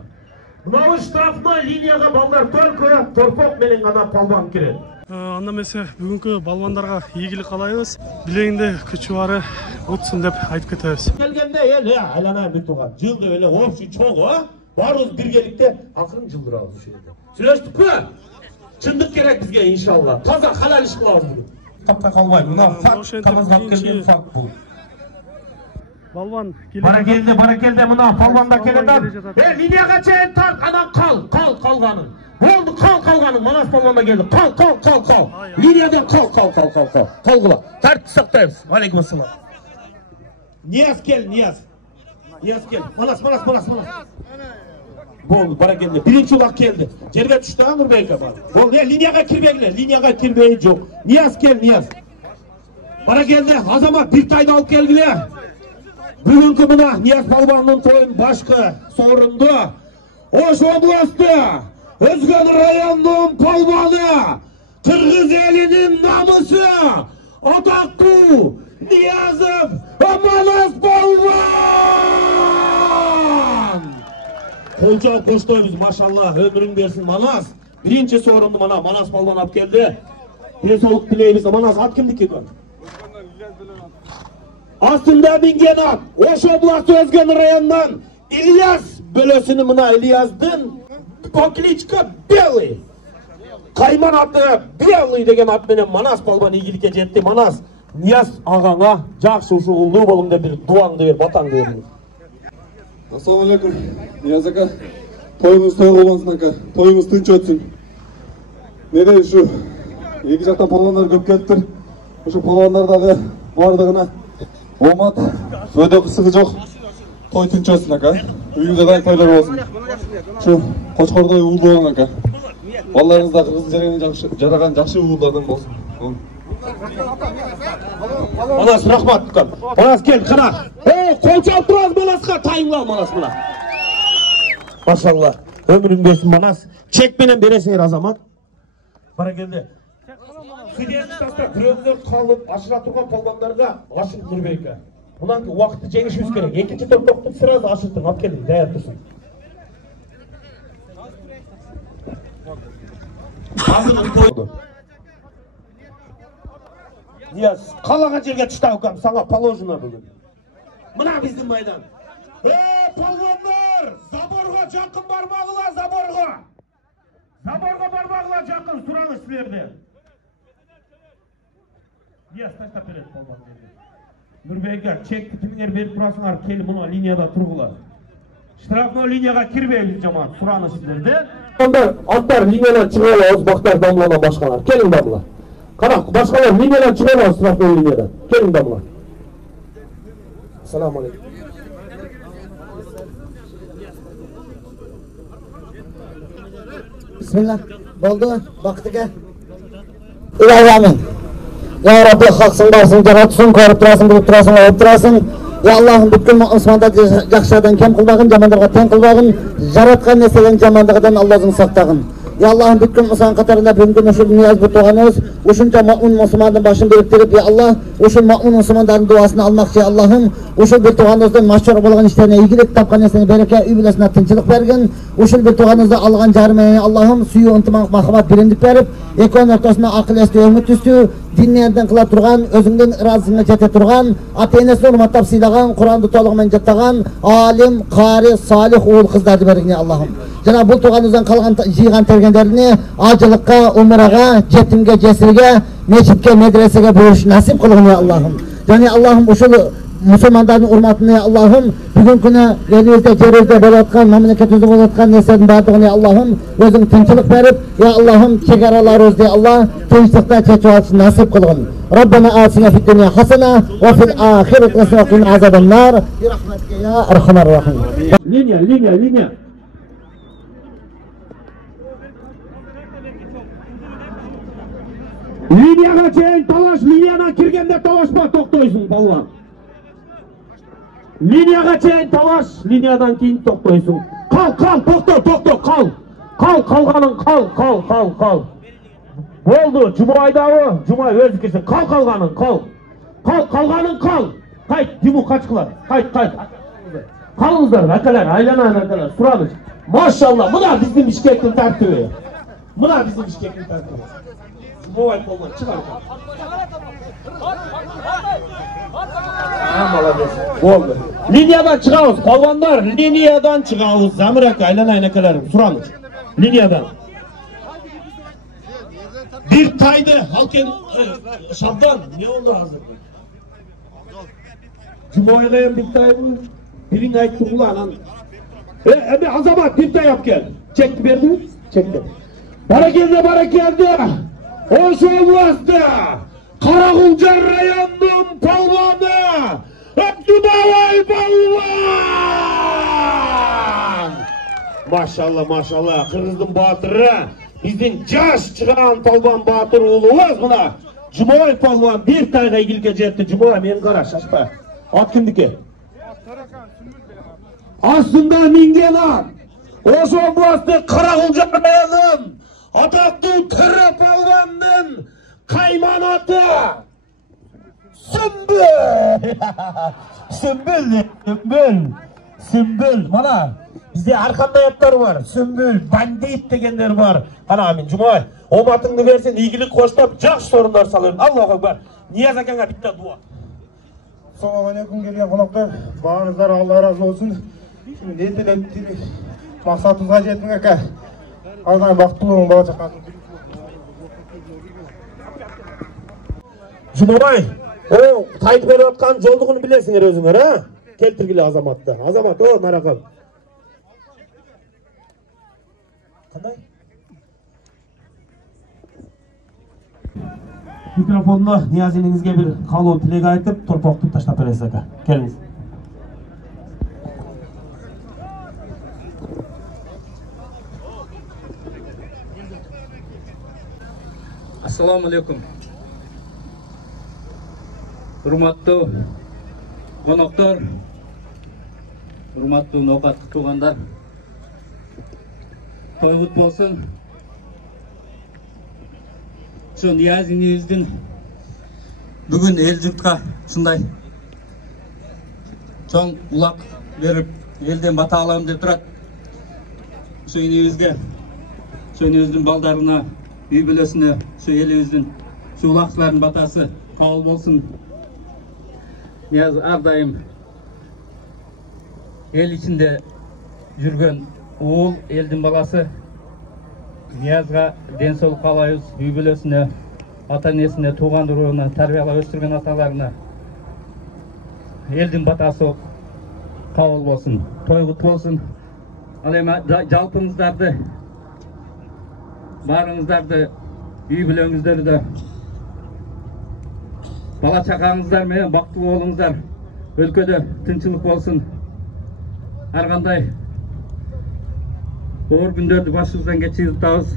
Mınavu штрафной линияға балдар только торпок менен гана палван кирет. Анда эмесе бүгүнкү балбандарга ийгилик каалайбыз. Билегинде күчү бары отсун деп айтып кетебиз. Келгенде эл айлана бир турган. Жылды эле общий чогуу, баарыбыз биргеликте акырын жылдырабыз ушул жерде. Сүйлөштүкпү? Чындык керек бизге иншалла. Таза халал иш кылабыз бүгүн. Капка калбайт. Мына факт камазга келген факт бул. Балбан Баракелде мына палванда келет. Линияга чейин тарт, анан калганын. Болду, калганын. Манас палванда келди. Кал. Линиядан кал. Калгыла. Тарт сактайбыз. Алейкум ассалам. Нияз кел. Манас. Болду, баракелде. Биринчи улак келди. Жерге түштү Нурбек аба. Болду, линияга кирбей жок. Нияз кел. Баракелде, Азамат бир тайды алып келгиле. Бүгүнкү мына Нияз Балбандын тоюн башкы сорунду Ош областы Өзгөн райондун палваны Кыргыз элинин намысы атактуу Ниязов Манас Балбан! Кол жаап коштойбуз, машалла, өмүрүң берсин Манас. Биринчи сорунду мына Манас Балбан алып келди. Денсаулык тилейбиз. Манас ат кимдики? Астында минген ат, Ош областы Өзгөн районунан Ильяс бөлөсүнүн мына Ильяздын покличка Белый. Кайман аты Белый деген ат менен Манас Балбан ийгиликке жетти. Манас, Нияз агаңа жакшы ушулуу болгон деп бир дуаңды бер, батаңды бериңиз. Ассаламу алейкум. Нияз ака, тоюңуз той болбосун ака, тоюңуз тынч өтсүн. Неде ушу эки жактан палвандар көп келиптир. Ушу палвандардагы бардыгына Омат, өйдө кысыгы жок. Той тынч өтсүн ака. Үйүңүздө дайым тойлор болсун. Ушу Кочкордой уулду болуң ака. Балдарыңыз да кыргыз жараган жакшы уулдардан болсун. Манас рахмат. Манас кел, кара. Кол чалып турабыз Манаска, тайыңла Манас мына. Машалла, өмүрүң берсин Манас. Чек менен бересиңер Азамат. Баракелде. Студент тастап бирөөздөр калып ашыра турган палвандарга ашып Нурбек. Мынан убакытты жеңишибиз керек. Экинчи торпокту сразу ашыртың, алып келиң, даяр турсун. Азырын койду. Нияз, калаган жерге түштү укам, сага положено бүгүн. Мына биздин майдан. Палвандар, заборго жакын бармагыла, заборго. Заборго бармагыла жакын, сураңыз силерден. Нияз таштап берет палван жерге. Нурбекке чекти кимдер берип турасыңар, кел мына линияда тургула. Штрафной линияга кирбейбиз жаман, сураңыз силерден. Аттар линиядан чыга алабыз, бактар дамланан башкалар. Келиң дамла. Кара, башкалар линиядан чыга алабыз, штрафный линиядан. Келиң дамла. Assalomu alaykum. Bismillah. Bo'ldi, vaqtiga. Ilovaman. Ya Rabbi, xalqsың барсың, жаратсың, көріп тұрасың, біліп тұрасың, olib тұрасың. Ya Allah'ım бүткіл мұсылмандарды жақшадан кем қылбағын, жамандарға тең қылбағын, жаратқан нәрседен жамандығыдан Аллах'ың сақтағын. Ya Allah'ım бүткіл мұсылман қатарында бүгінгі мүшіл нияз бұл туғанымыз, ушынша муъмин мұсылмандың башын біріктіріп, ya Allah, ушыл муъмин мұсылмандардың дуасын алмақшы, ya Allah'ım, ушыл бір туғанымыздың машшор болған іштеріне игілік тапқан нәрсені береке, үй бүлесіне тынчылық берген, ушыл бір туғанымызды алған жарымен, ya Allah'ım, сүйі ынтымақ махаббат біріндік беріп, екеуінің ортасына ақыл есті өмір түстü, dinlerden kıla turgan, özünden razısına çete turgan, ata-enesi hurmatlap sıylagan, Kur'an'da толығымен жаттаған, alim, qari, salih oğul kızlardı bergine Allah'ım. Cenab-ı bu tuğanızdan kalgan, jiygan tergenlerini acılıkka, umraga, cetimge, cesirge, meçitke, medresege buyuruş nasip kılgın ya Allah'ım. Yani Allah'ım uşul Müslümanların hurmatını ya Allah'ım, bugün günü elimizde, yerimizde bolatkan, memleketimizde bolatkan neserinin bardığını ya Allah'ım, özün tinçilik verip, ya Allah'ım çekaralarız ya Allah, tinçlikten çeçuatçı nasip kılgın. Rabbena asina fid dünya hasana ve fil ahiret hasana ve qina azaban nar. Bi rahmetike ya erhamer rahim. Linja. Linyaga çeyin talaş, linyana kirgende talaşma, toktoysun balvan. Linyaga çeyin talaş, linyadan keyin toktoysun. Kal, tokto, kal. Kal. Boldu, Cuma aydağı, Cuma özü kirsin. Kalganın, kal. Kayt, Cuma kaç kılar? Kayt. Kalınızlar, akalar, aylanan akalar, suranız. Maşallah, bu da bizim Bişkek'in tertibi. Cuma ayıp olmaz, çıkar. Oldu. Linyadan çıkağız, kalvanlar, linyadan çıkağız. Zamırak, aylanan akalar, suranız. Linyadan. Bir taydı halken Şabdan ne oldu hazır? Cuma'ya bir tay bu. Birini ayıttı ulan. Abi Azamat bir tay yap gel. Çekti verdi mi? Çekti. Barakeldi. Hoş olmazdı. Karagülce rayonunun palvanı. Abdülhavay palvan. Maşallah. Kırgızdın batırı. Bizden jaş çıkan palvan batır oğlumuz buna. Cuma'yı palvan bir tayga ilgilge jetti. Cuma men kara şaşpa. At kimdiki? Aslında ningen at. Oşo bastı Karagülce rayonun atatlı tırı palvanın kaymanatı. Sümbül. Mana bizde arkanda yatlar var. Sümbül, bandit degenler var. Ana amin Cumay. Omatыңды versin, iyilik koştap, жақсы sorunlar salırın. Allahu Ekber. Niyaz akanga bitti dua. Assalamu alaikum gelgen konaklar. Bağınızlar Allah razı olsun. Şimdi ne diledik maksatımıza jetmek aka. Ağzına baktı olun bala çakasın. Cumay, o tayt verip atkan jolduğunu bilesinger özüңөр ha? Keltirgili Azamat'ta. Azamat o narakal. Qanday? Mikrofonda Niyaziningizge bir kalon tilek aytıp, torpoqtup taşlap beresiz aka. Keliniz. Assalamu alaikum. Hurmatlı konaklar, hurmatlı nokatlı tuğanlar, toygut bolsun. Şu Niyaziningizden bugün el jurtqa şunday çoң ulaq berip elden bata alam dep turat. Şu inibizden baldarına, үй бүлесіне, şu elibizden şu ulaqçıların batası kabul bolsun. Niyaz ardayım el içinde жүрген uğul, eldin balası. Niyazga densoluk kalayız, үй бүлесіне, ата-енесіне, туған ruhuna, tarbiyalap östürgen atalarına eldin batası kabul bolsun, toygut bolsun. Al ema jalpыңыздарды Barыңыздарды үй бүлөңүздөрдө бала чакаңыздар менен бактылуу болуңуздар. Өлкөдө тынчылык болсун. Ар кандай оор күндөрдү башыбыздан кечирип атабыз.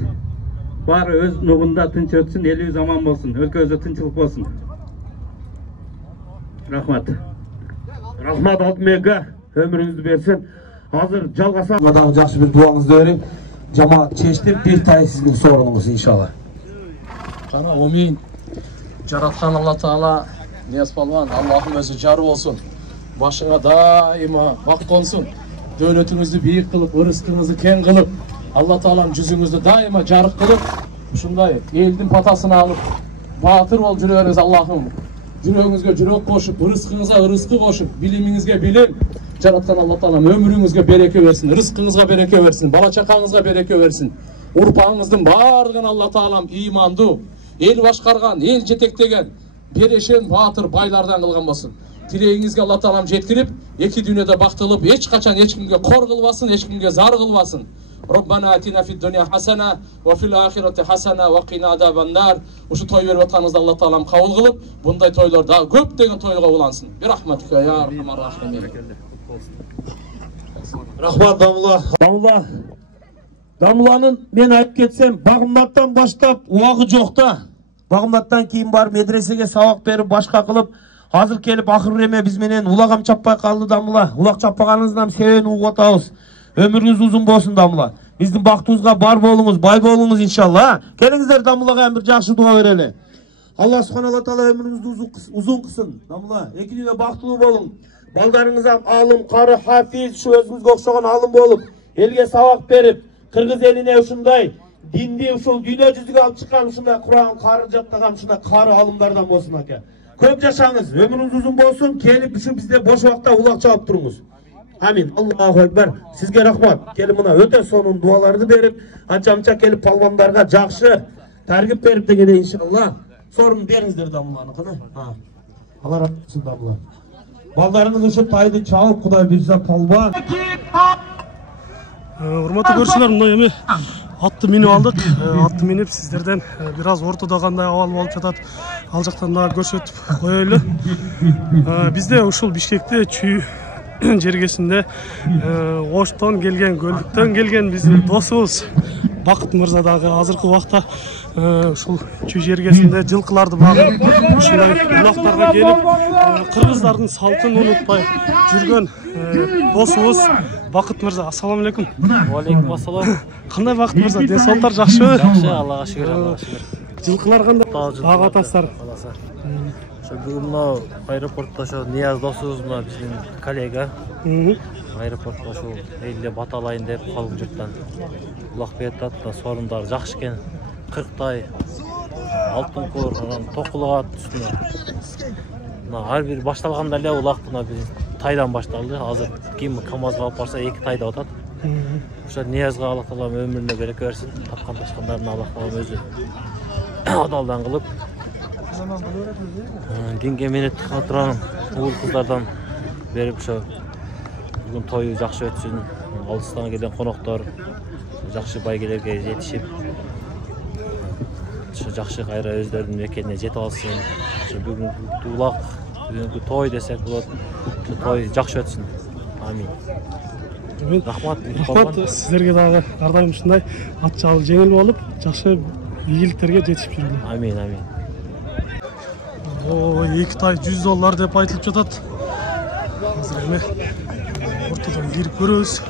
Баары өз нугунда тынч өтсүн, элибиз аман болсун, өлкөбүздө тынчылык болсун. Рахмат. Рахмат Алтынбекке, өмүрүңүздү берсин. Азыр жалгаса. Дагы жакшы бир дуаңызды берип, жамаат чечтип, бир тай сиздин сооруңуз иншалла. Жана амин. Жараткан Алла Таала, Нияз Палван, Аллахым өзү жар болсун. Башыңа дайыма бак болсун. Дөлөтүңүздү бийик кылып, ырыскыңызды кең кылып, Алла Таалам жүзүңүздү дайыма жарык кылып, ушундай элдин патасын алып, баатыр болуп жүрө бериңиз Аллахым. Жүрөгүңүзгө жүрөк кошуп, ырыскыңызга ырыскы кошуп, билимиңизге билим, жараткан Алла Таалам өмүрүңүзгө береке берсин, рызкыңызга береке берсин, бала чакаңызга береке берсин. Урпаңыздын бардыгын Алла Таалам ыймандуу, эл башкарган, эл жетектеген, берешен баатыр байлардан кылган болсун. Тилегиңизге Алла Таалам жеткирип, эки дүйнөдө бактылып, эч качан эч кимге кор кылбасын, эч кимге зар кылбасын. Rabbana atina fid dunya hasana wa fil akhirati hasana wa qina azabannar. Uшу той берип атканыңызды Алла Таалам кабыл кылып, bunday тойлор дагы көп деген тойго улансын. Би рахматка я архамар рахимин. Рахмат Дамула. Дамуланын мен айтып кетсем, Багымдаттан баштап убагы жок да. Багымдаттан кийин барып медресеге сабак берип, башка кылып, азыр келип акыр эме биз менен улагам чаппай калды Дамула. Улак чаппаганыңыздан себебин угуп атабыз. Ömrünüz uzun bolsun Damula. Bizdin baktığınızga bar bolunuz, bay bolunuz inşallah. Gelingizler Damula'ga bir жақсы dua vereli. Allah subhanahu wa ta'ala ömrünüzü uzun kısın. Damula, ekiliyle baktığı bolun. Baldarınıza alım, karı, hafiz, şu özünüzge okşagan alım bolup, elge savak berip, Kırgız eline uşunday, dindi uşul, dünya yüzüge alıp çıkan uşunday, Kur'an, karı jattagan uşunday, karı alımlardan bolsun aka. Köp yaşаңыз, ömrünüz uzun bolsun, kelip şu bizde boş vakta ulak çalıp durunuz. Amin. Allahu Ekber. Sizge rahmat. Kelip mına öte sonun dualarını berip, ança kelip palvanlarga жақсы targip berip degene inşallah. Sorun beriңиздер Damula'nыкына. Allah razı olsun Damula. Ballarınız uşu taydı çalıp Kuday bilse palvan. Урматтуу көрүүчүлөр, мына эми атты минип алдык. Атты минип сиздерден бир аз ортодо кандай абал болуп жатат, ал жактан дагы көрсөтүп коелу. Бизде ушул Бишкекте чүй жергесинде Оштон келген, Көлдүктөн келген биздин досубуз Бакыт мырза дагы азыркы убакта ушул чүй жергесинде жылкыларды багып, ушундай улактарга келип, кыргыздардын салтын унутпай жүргөн досубуз Бакыт мырза. Ассаламу алейкум. Алейкум ассалам. Кандай Бакыт мырза, ден соолуктар жакшыбы? Жакшы, Аллага шүгүр, Аллага шүгүр. Жылкылар кандай? Ага атасыздар. Бүгүн мына аэропортто ошо Нияз досубуз мына биздин коллега. Аэропортто ошо элде баталайын деп калган журттан улак берип атат. Сорундар жакшы экен. 40 тай алтын кор, токулук ат үстүнө. Мына ар бир башталганда эле улак мына биз тайдан башталды. Азыр ким КамАЗга алып барса 2 тайда атат. Ошо Ниязга Алла Таалам өмүрүнө береке берсин. Тапкан ташкандарын Алла Таалам өзү адалдан кылып, динге менет турган уул кыздардан берип ошо бүгүн тою жакшы өтсүн. Алыстан келген коноктор жакшы байгелерге жетишип, ошо жакшы кайра өздөрүнүн мекенине жетип алсын. Ошо бүгүнкү улак, бүгүнкү той десек болот. Ошо той жакшы өтсүн. Амин. Рахмат. Сиздерге дагы ар дайым ушундай ат чабыл жеңил болуп, жакшы ийгиликтерге жетишип жүргүлө. Амин, амин. $2 тай $100 деп айтылып жатат. Азыр эме ортодон кирип көрөбүз.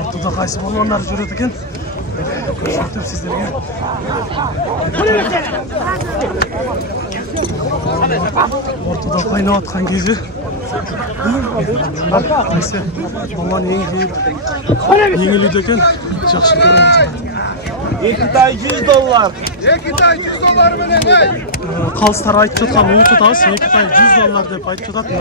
Ортодо кайсы балуандар жүрөт экен? Көрсөтүп сиздерге. Ортодо кайнап аткан кези. Кайсы балуан эң жеңилүү экен, жакшы көрүнүп жатат. 2 tay $100. 2 tay $100 менен ай. Қалыстар айтып жатқан ұмытып атабыз, 2 tay $100 деп айтып жатады.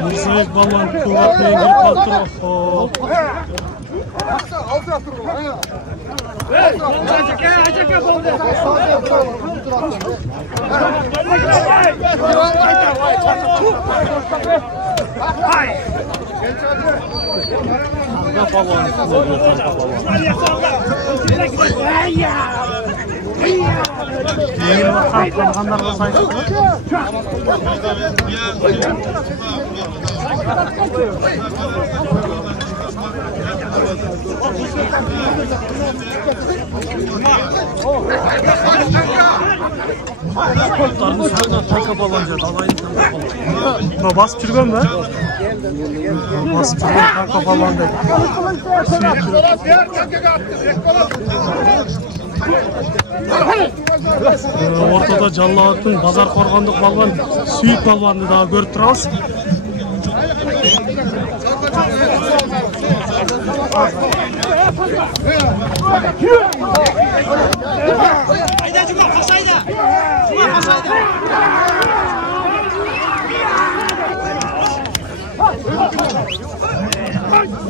Мырзабек балуан қолғап менен кіріп қалып тұр. Basıp жүрген бе? Basıp жүрген tanka falan değil. Ortada Жаллабадтың Базар Қорғандық балуан Сүйік балуанды daha көріп тұрабыз. Ayda Cuma Paşayda. Cuma Paşayda.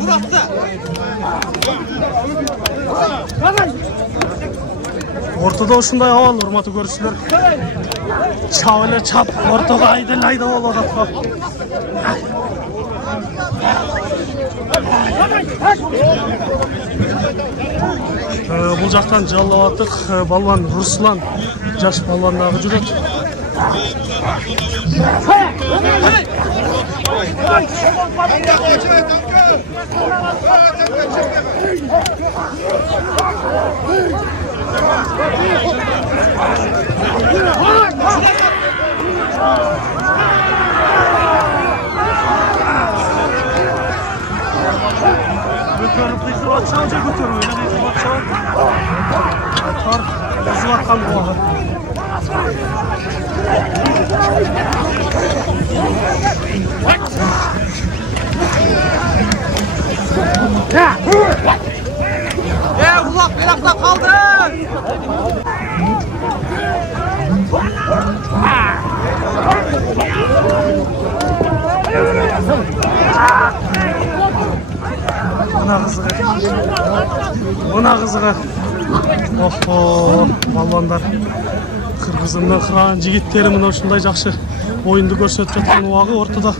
Murat'ta. Ortada ушундай абал, урматтуу көрүүчүлөр. Чап эле чап, ортого айда болуп атат. Бул жактан Жаллабадтык балуан Руслан жаш балуан дагы жүрөт. Götürüp dışarı atacağınca götürüyor. Öyle dışarı atacağınca. Kar hızlı atkan bu ağır. Ulak berakta kaldı. Buna kızığı. Oho, balvanlar. Kırgızımdan kıran jigиттери мына ушундай жакшы оюнду көрсөтүп жаткан убагы ортодо.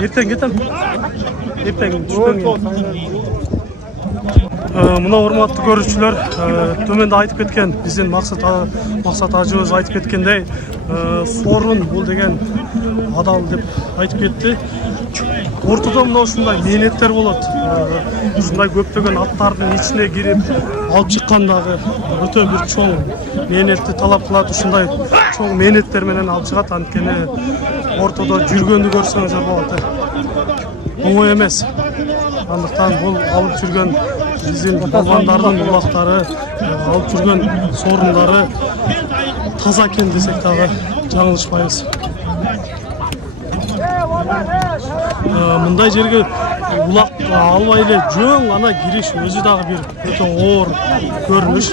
Ертең кетем. Ертең мына урматтуу көрүүчүлөр, төмөндө айтып кеткен, биздин максат ажыбыз айтып кеткендей, сорун бул деген адал деп айтып кетти. Ортодо мына ушундай мээнеттер болот. Ушундай көптөгөн аттардын ичине кирип алып чыккандагы өтө бир чоң мээнетти талап кылат. Ушундай чоң мээнеттер менен алып чыгат. Анткени ортодо жүргөндү көрсөңүздөр болот. Оңой эмес. Андыктан бул алып жүргөн биздин балбандардын улактары, алып жүргөн сорундары таза экен десек дагы жаңылышпайбыз. Мындай жерге улак албай эле жөн гана кириш өзү дагы бир өтө оор көрүнүш.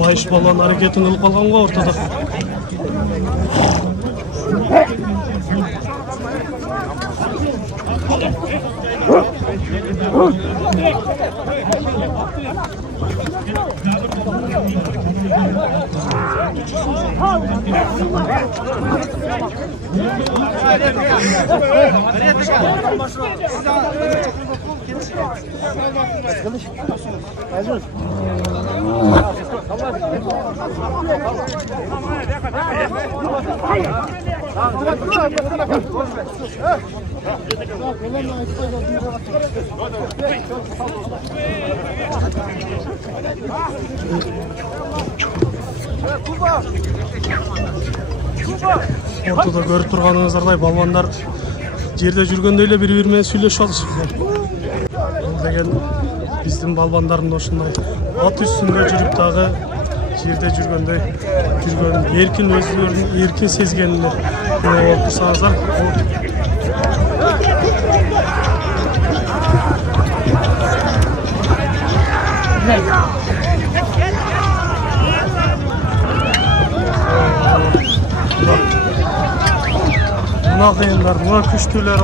Bayış balon hareketini kılıp kalgan go ortada. Ortada görüp turганыңыздардай балбандар жерде жүргөндө эле бири-бири менен сүйлөшүп атышат. Бул деген биздин балбандардын ошондой ат үстүндө жүрүп дагы жерде жүргөндөй жүргөн, эркин өздөрүн эркин сезгенине болуп турсаңыздар. Mına kıyımlar, mına küçtüler.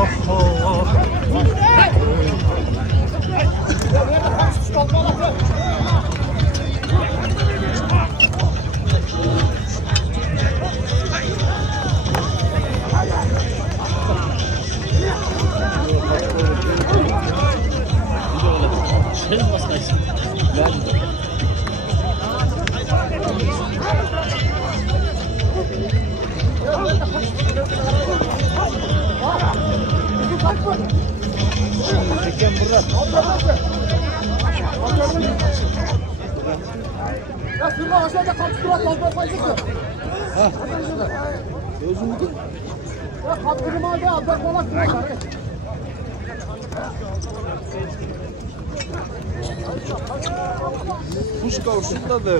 Ya sürme aşağıda kapıştırak kalkma faydalı. Ha. Özümdü. Ya kaptırım aldı abdak olak. Kuş kavuşunda da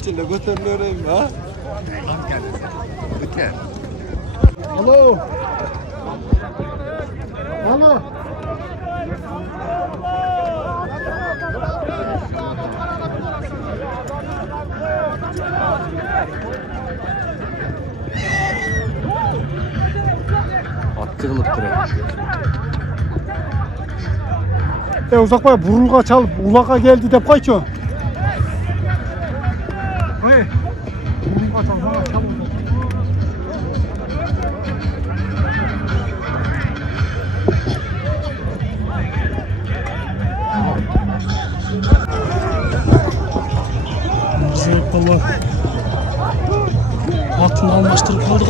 içinde götürülüreyim ha. Biter. Alo. Alo. Attığılıp duruyor. Uzakbay burulga çalıp ulaka geldi dep koyçu. Burulga çalıp. Zevk balon. Atını almıştırıp kaldı.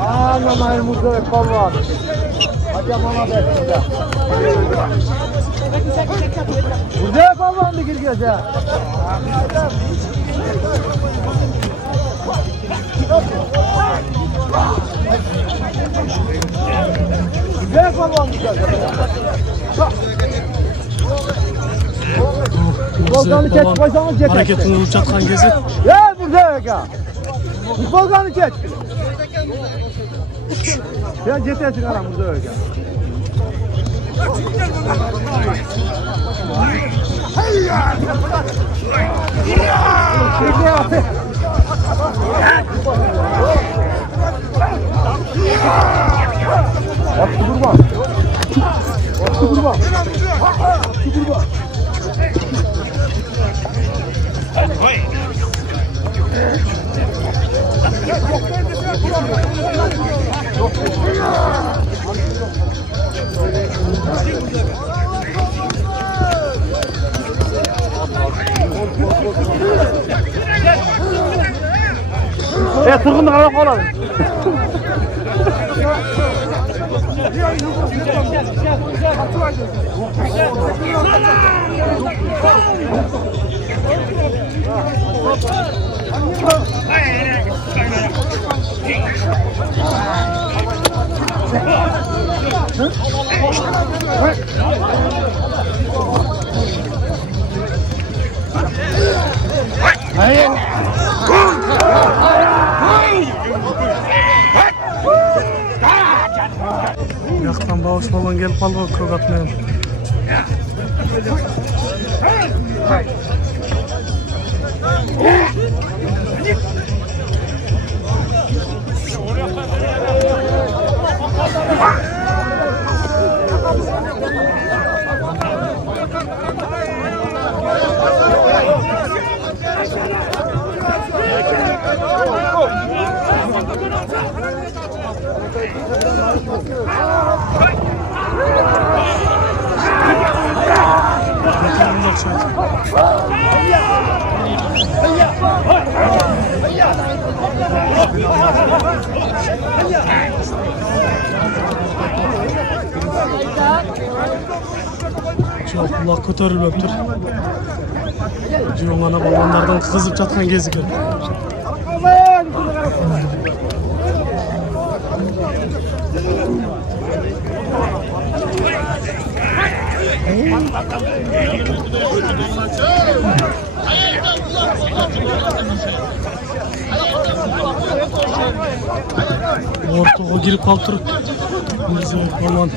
Anlamayın muzda balon. Hadi amana be. Burada balon da gireceğiz ya. Burada balon gireceğiz. Volkanı çek, koysanız çek. Hareketini uçatkan gezi. Ya burada ya. Volkanı çek. Sen cete çıkaran burada öyle. Attı durma. Attı durma. Attı durma. Tırgınlık ara koyalım. Yaqtan bağış balon gelip kaldı kök atmayan. Çok kulak ko'tarilibdir. Jo'ngana balonlardan qizib жатқан kezi ekan. Ortaga girip kalып тұр. Balon.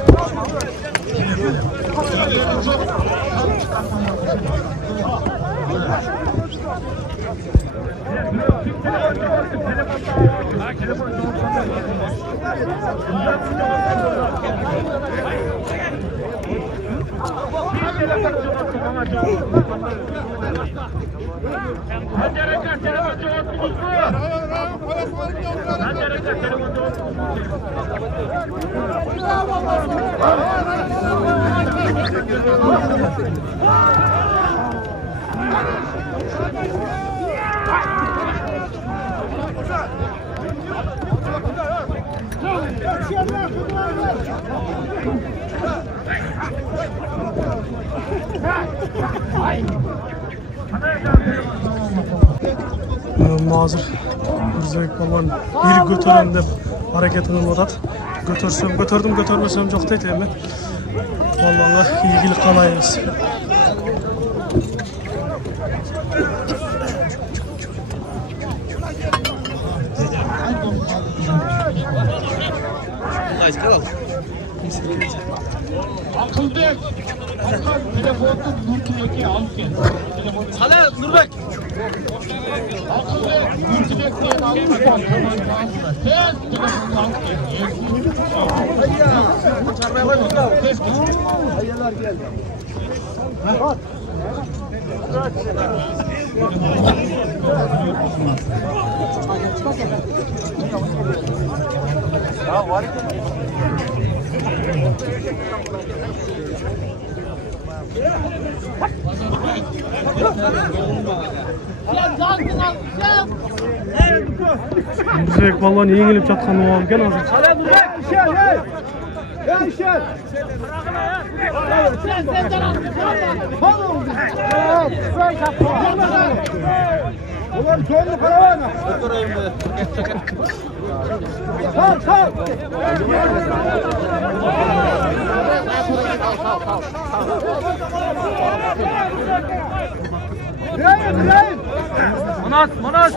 Mazur Mürzek balon bir götürem dep hareketini bodat. Götürsem götürdüm, götürmesem yok deydi endi. Vallahi iyilik kalayız. Akılbek, telefonunu Nurtülek'e alıp gel. Sana Nurbek. Akılbek, Nurtülek'ten almışlar. Tez telefonunu alıp gel. Tez Hayırlar geldi. Bak. Ya var ki. Mürzek balon yengilip жатқан oğlan ekan hozir. Hadi Nurbek, işel, hey. Hey işel. Ulan kendi karavana. Sal, sal. İbrahim. Manas.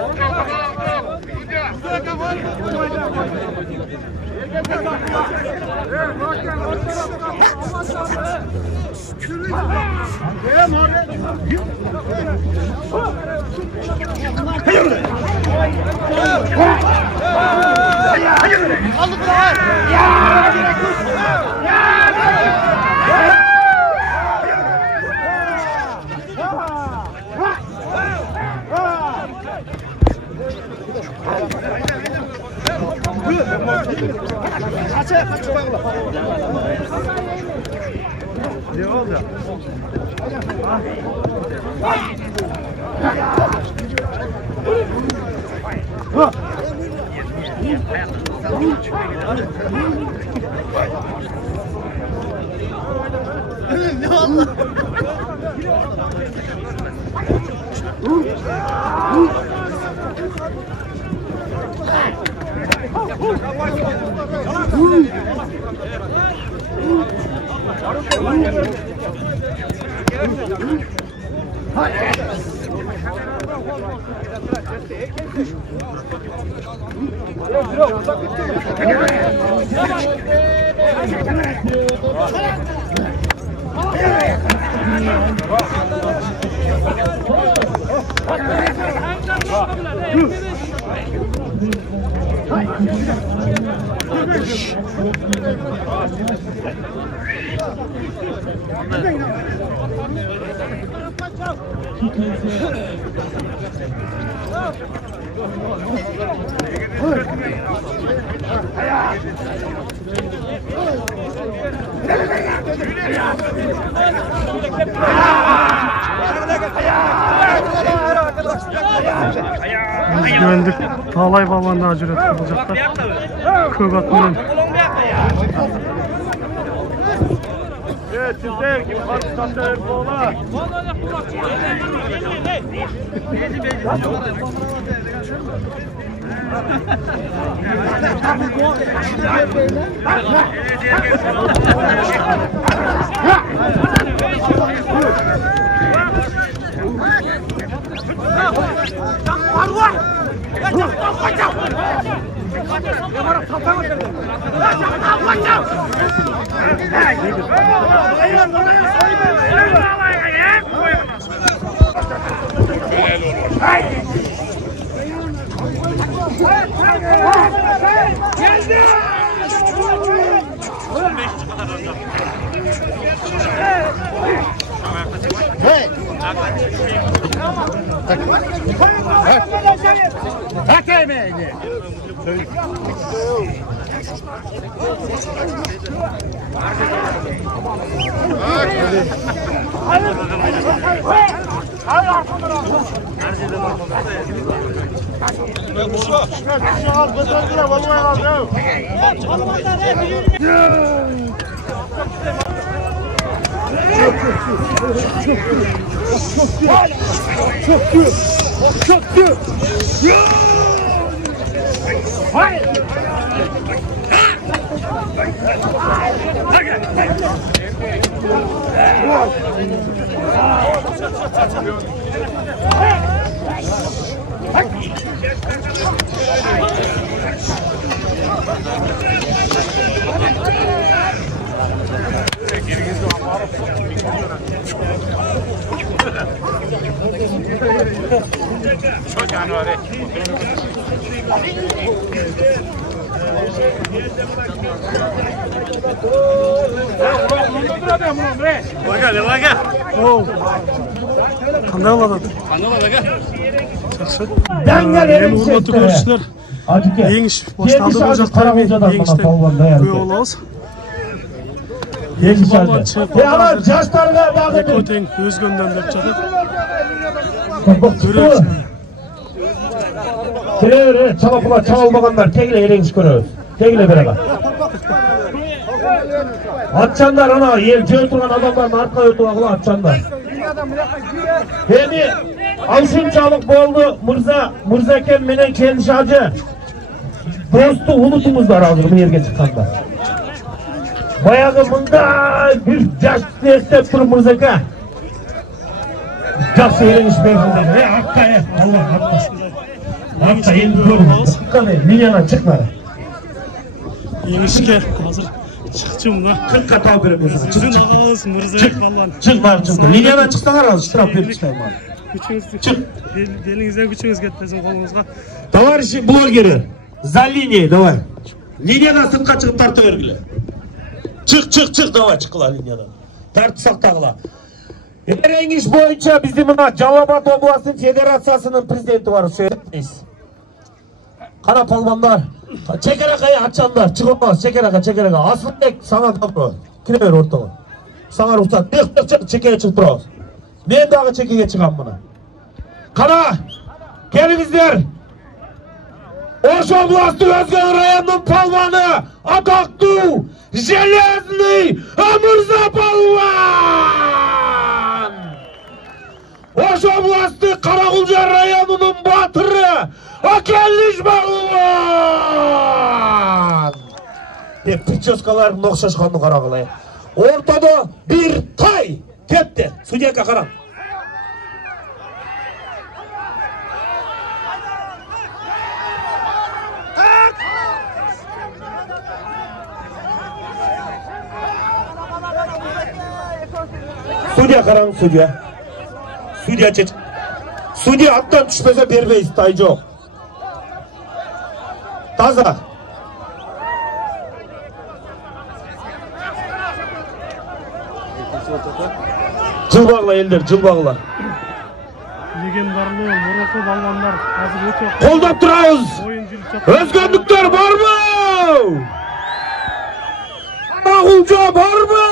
Kaç bağla. Ne oldu? Ne oldu? Güvendik. Talay balığında acıret olacaklar. Kök atmanın. Evet, sizler gibi karşılaştırır bu ola. Qanday oladi? Dangal Endi hurmatli ko'rishchilar, yengish boshlandi bu joqda. Yengishda ko'y olamiz. Ana yoshlarga bag'ib Ko'teng o'zgundan deb chiqdi. Keler, çalapula çalmaganlar tegle erengiz ko'ramiz. Tegle beraber. Atçanlar ana yer joy turgan adamlarni arqa o'tib ag'la atçanlar. Endi alışınçalık bo'ldi Murza aka menen Kendish hacı. Do'stu ulutumuz var hazır bu yerga chiqqanda. Bayağı mınday bir yaşlı esnep turib Murza aka. Жақсы erengish bersinler. Hakka Allah hakka. Hakka endi ko'ring. Qani minyadan chiqmadi. Yengishga hozir chiqchimda 40 ga tavb beramiz. Sizin ağız Murza falan. Chiqmadi chiqdi. Minyadan chiqsanglar hozir shtraf berib chiqayman. Chiq. Belingizdan kuchingiz katta sizin qo'lingizga. Товарищи блогеры, за линией давай. Линиядан сыртқа шығып тарта бергіле. Çık давай çıkıla линиядан. Тартып сақтағыла. Erengish boyunca bizim mına Жалал-Абад обласының федерациясының президенті var. Қана палвандар, чекерақай атчандар, çıkılmaz çekeraka. Asылбек sana добро. Kire ver ortağa. Sana ruhsat. Çık çekeye çık durağız. Men дағы çekeye çıkan mına. Қана, gelingizler. Ош областы Өзген районының палваны, атақты Железный Мырза палван! Ош областы Қарақұлжар районының батыры, Келдиш палван! Прическаларының ұқсашқанын қарағылай. Ortada bir tay. Tepti. Судьяга qarang. Судья qarang, судья. Судья çek. Судья attan düşmese bermeyiz, tay жоқ. Таза. Жыл bağla eldir, jыл bağla. Legendarlı Muratlı balvanlar hazır öte. Қолдап тұрауыз. Özgürlükler var mı? Ağulca var mı?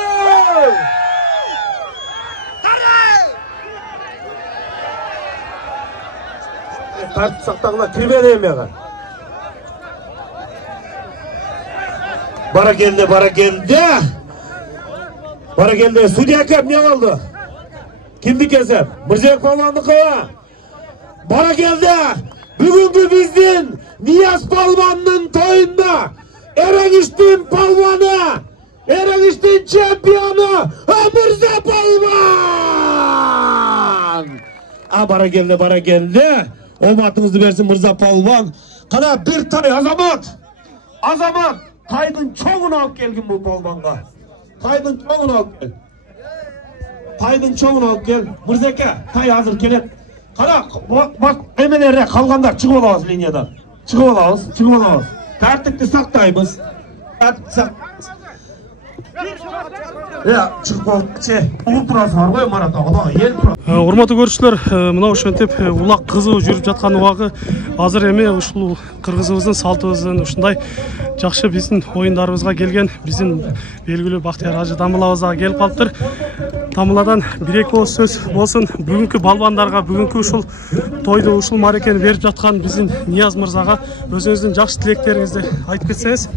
Tart sақтағына кірмедейім яға. Бара келді. Бара келді. Судья кеп не oldu? Kimdi kesep? Mırcak Palvanlık'a. Bana geldi. Bugünkü bizden Niyaz Palvan'ın toyunda Ereniştin Palvanı, Ereniştin şampiyonu Mırza Palvan. Bana geldi. Omatınızı versin Mırza Palvan. Kana bir tay azamat. Taydın çoğunu alıp gelgin bu Palvan'a. Taydın çoğunu alıp gel. Мырзака, тай hazır келет. Қара, бak emelere қалғандар шығып аласыз линиядан. Шығып аласыз. Тәртіпті сақтаймыз. Шығып алып, ұл тұрасы бар ғой, Марат аға, ел тұрасы. Урматтуу көрүүчүлөр, мына ушинтип улак кызуу жүрүп жаткан убагы азыр эми ушул кыргызыбыздын салтыбыздын ушундай жакшы биздин оюндарыбызга келген биздин белгилүү Бактияр Ажы Дамылабыз дагы келип калыптыр. Дамыладан бир-эки ооз сөз болсун бүгүнкү балбандарга, бүгүнкү ушул тойду, ушул мааракени берип жаткан биздин Нияз мырзага өзүңүздүн жакшы тилектериңизди айтып кетсеңиз.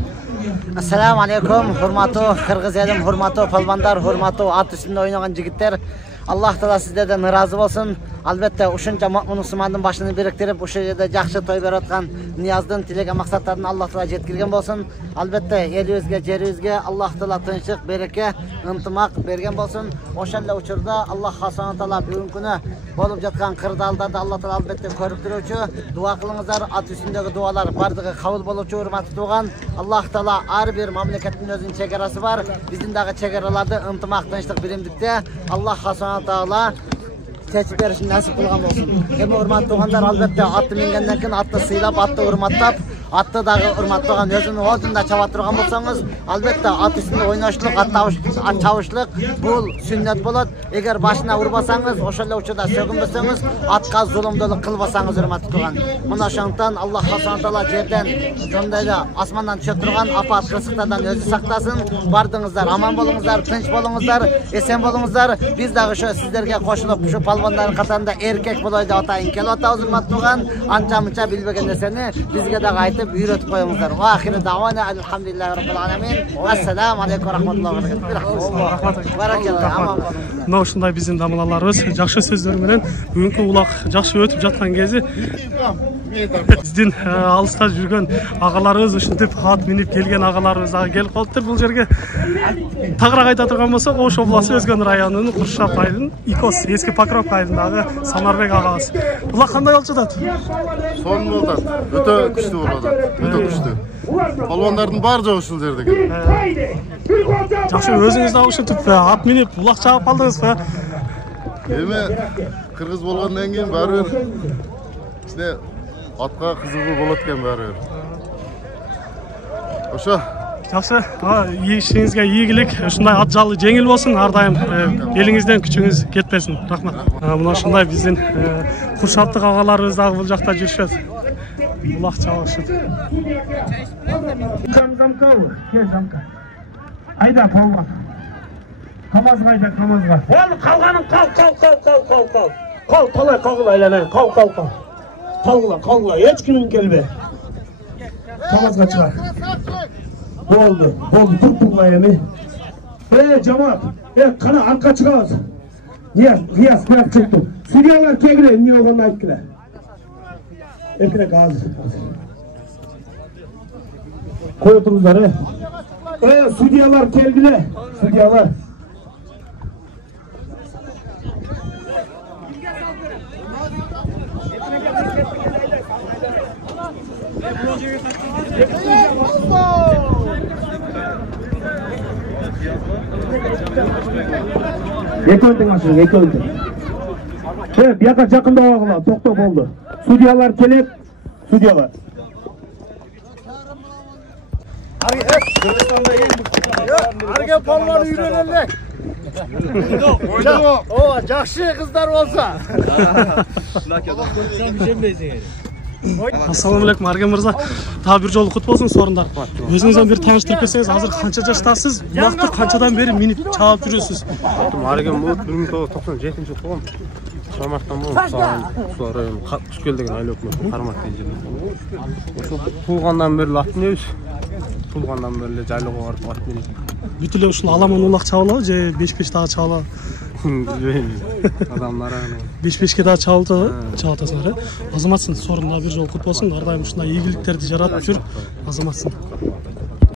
Assalamu alaikum, hurmatlı Kırgız elim, hurmatlı palvanlar, hurmatlı at üstünde oynayan jigitler. Allah Taala sizlerden razı olsun. Albatta uşuncha Müslümanın başını biriktirip uşu yerda жақсы toy berip atkan Niyazdın tilek maksatlarını Allah Taala yetkirgen bolsun. Albatta elimizge, jerimizge Allah Taala tinchlik, bereke, ынтымақ bergen bolsun. Oşalla uçurda Allah Subhanahu Taala bugün günü bolup жатқан kırdalda Allah Taala albatta körüp turuvchi. Dua kılыңыздар, at üstündeki dualar bardığı kabul boluvchi hurmatlı tuğan. Allah Taala har bir mamlakatin özünün chegarasi var. Bizning dagı chegaralarda ынтымақ, tinchlik, birimlikte Allah Subhanahu Taala seçip verişini nasip kılgan olsun. Hem hurmatlı tuğanlar albatta atты mingenden keyin atты sıylap, atты hurmatlap, atты dagı hurmatlı tuğan özünün odunda çaba turgan bolsanız, albatta at üstünde oynaşlık, at çavuşluk bul sünnet bolat. Eğer başına vurbasanız, oşalla uçuda sögünbeseniz, atqa zulümdülük kılbasanız hurmatlı tuğan. Mına şantan Allah Subhanahu Taala yerden, jondayda asmandan düşüp turgan afat kırsıklardan özü saklasın. Bardыңыздар, aman bolуңуздар, tinch bolуңуздар, esen bolуңуздар. Biz dagı şu sizlerge koşulup şu palvanların katarında erkek bolaydı atayın kel atağız hurmatlı tuğan. Ança mınça bilbegen derseni bizge dagı aytıp үйрөтүп коюңуздар. Ва ахири давана алхамдулиллахи раббил аламин. Ассаламу алейкум рахматуллахи ва баракатуху. Баракаллаху. Мына ушундай биздин дамылаларыбыз жакшы сөздөр менен бүгүнкү улак жакшы өтүп жаткан кези биздин алыста жүргөн агаларыбыз ушинтип ат минип келген агаларыбыз дагы келип калыптыр бул жерге. Тагыраак айта турган болсок, Ош областы Өзгөн районунун Куршап айылынын Икос эски Покровка айылындагы Самарбек агабыз. Булак кандай болуп жатат? Сонун болуп атат. Өтө күчтүү болуп атат. Өтө күчтүү. Балбандардын баары жок ушул жердеги. Жакшы, өзүңүз дагы ушинтип ат минип булак чаап калдыңызбы? Эми кыргыз болгондон кийин баары бир ичине атка кызыгуу болот экен баары бир. Ошо. Жакшы, ишиңизге ийгилик, ушундай ат жалы жеңил болсун, ар дайым элиңизден күчүңүз кетпесин. Рахмат. Мына ушундай биздин Куршаптык агаларыбыз дагы бул жакта жүрүшөт. Булак чабышат. Замкау, кел замка. Айда полва. Камазга айда, камазга. Ол калганын кал. Кал, талай калгыла айланайын. Кал. Калгыла, эч кимин келбе. Камазга чыгар. Oldu, tutma эми. Cemaat, kana arka çıkağız. Niyaz çıktı. Suriyalar kegre, niye olduğunu ayttılar. Ekle gaz. Koy oturuzları. Судьялар келгиле. Судьялар. Ekөөндүн ашыгы, ekөөндүн. Бияка жакындабагыла, токто болду. Судьялар келет, судьялар. Арге балалар үйренелек. О, жакшы кыздар болса. Ассаламу алейкум Арген мырза. Тағы бір жолы құт болсын сорындар. Өзіңізден бір таныштырып берсеңіз, қазір қанша жаштасыз? Уақытты қаншадан бері минут чалып жүресіз? Арген Мут 1997 жыл туған. Қарамақтан болған. Солар Құскел деген айлы өкімет Қарамақтан жерде. Туғандан бері атын өз. Туғандан бері жайлығы барып атын өз. Бүтілі ұшыл аламан олақ чаула, же 5-5 тағы чаула? Адамлар 5-5-ке daha çağıltasın. Azamatsın. Sorunlar bir жол құт болсын. Ардайым ушундай ийгиликтерди жаратып жүр. Азаматсың.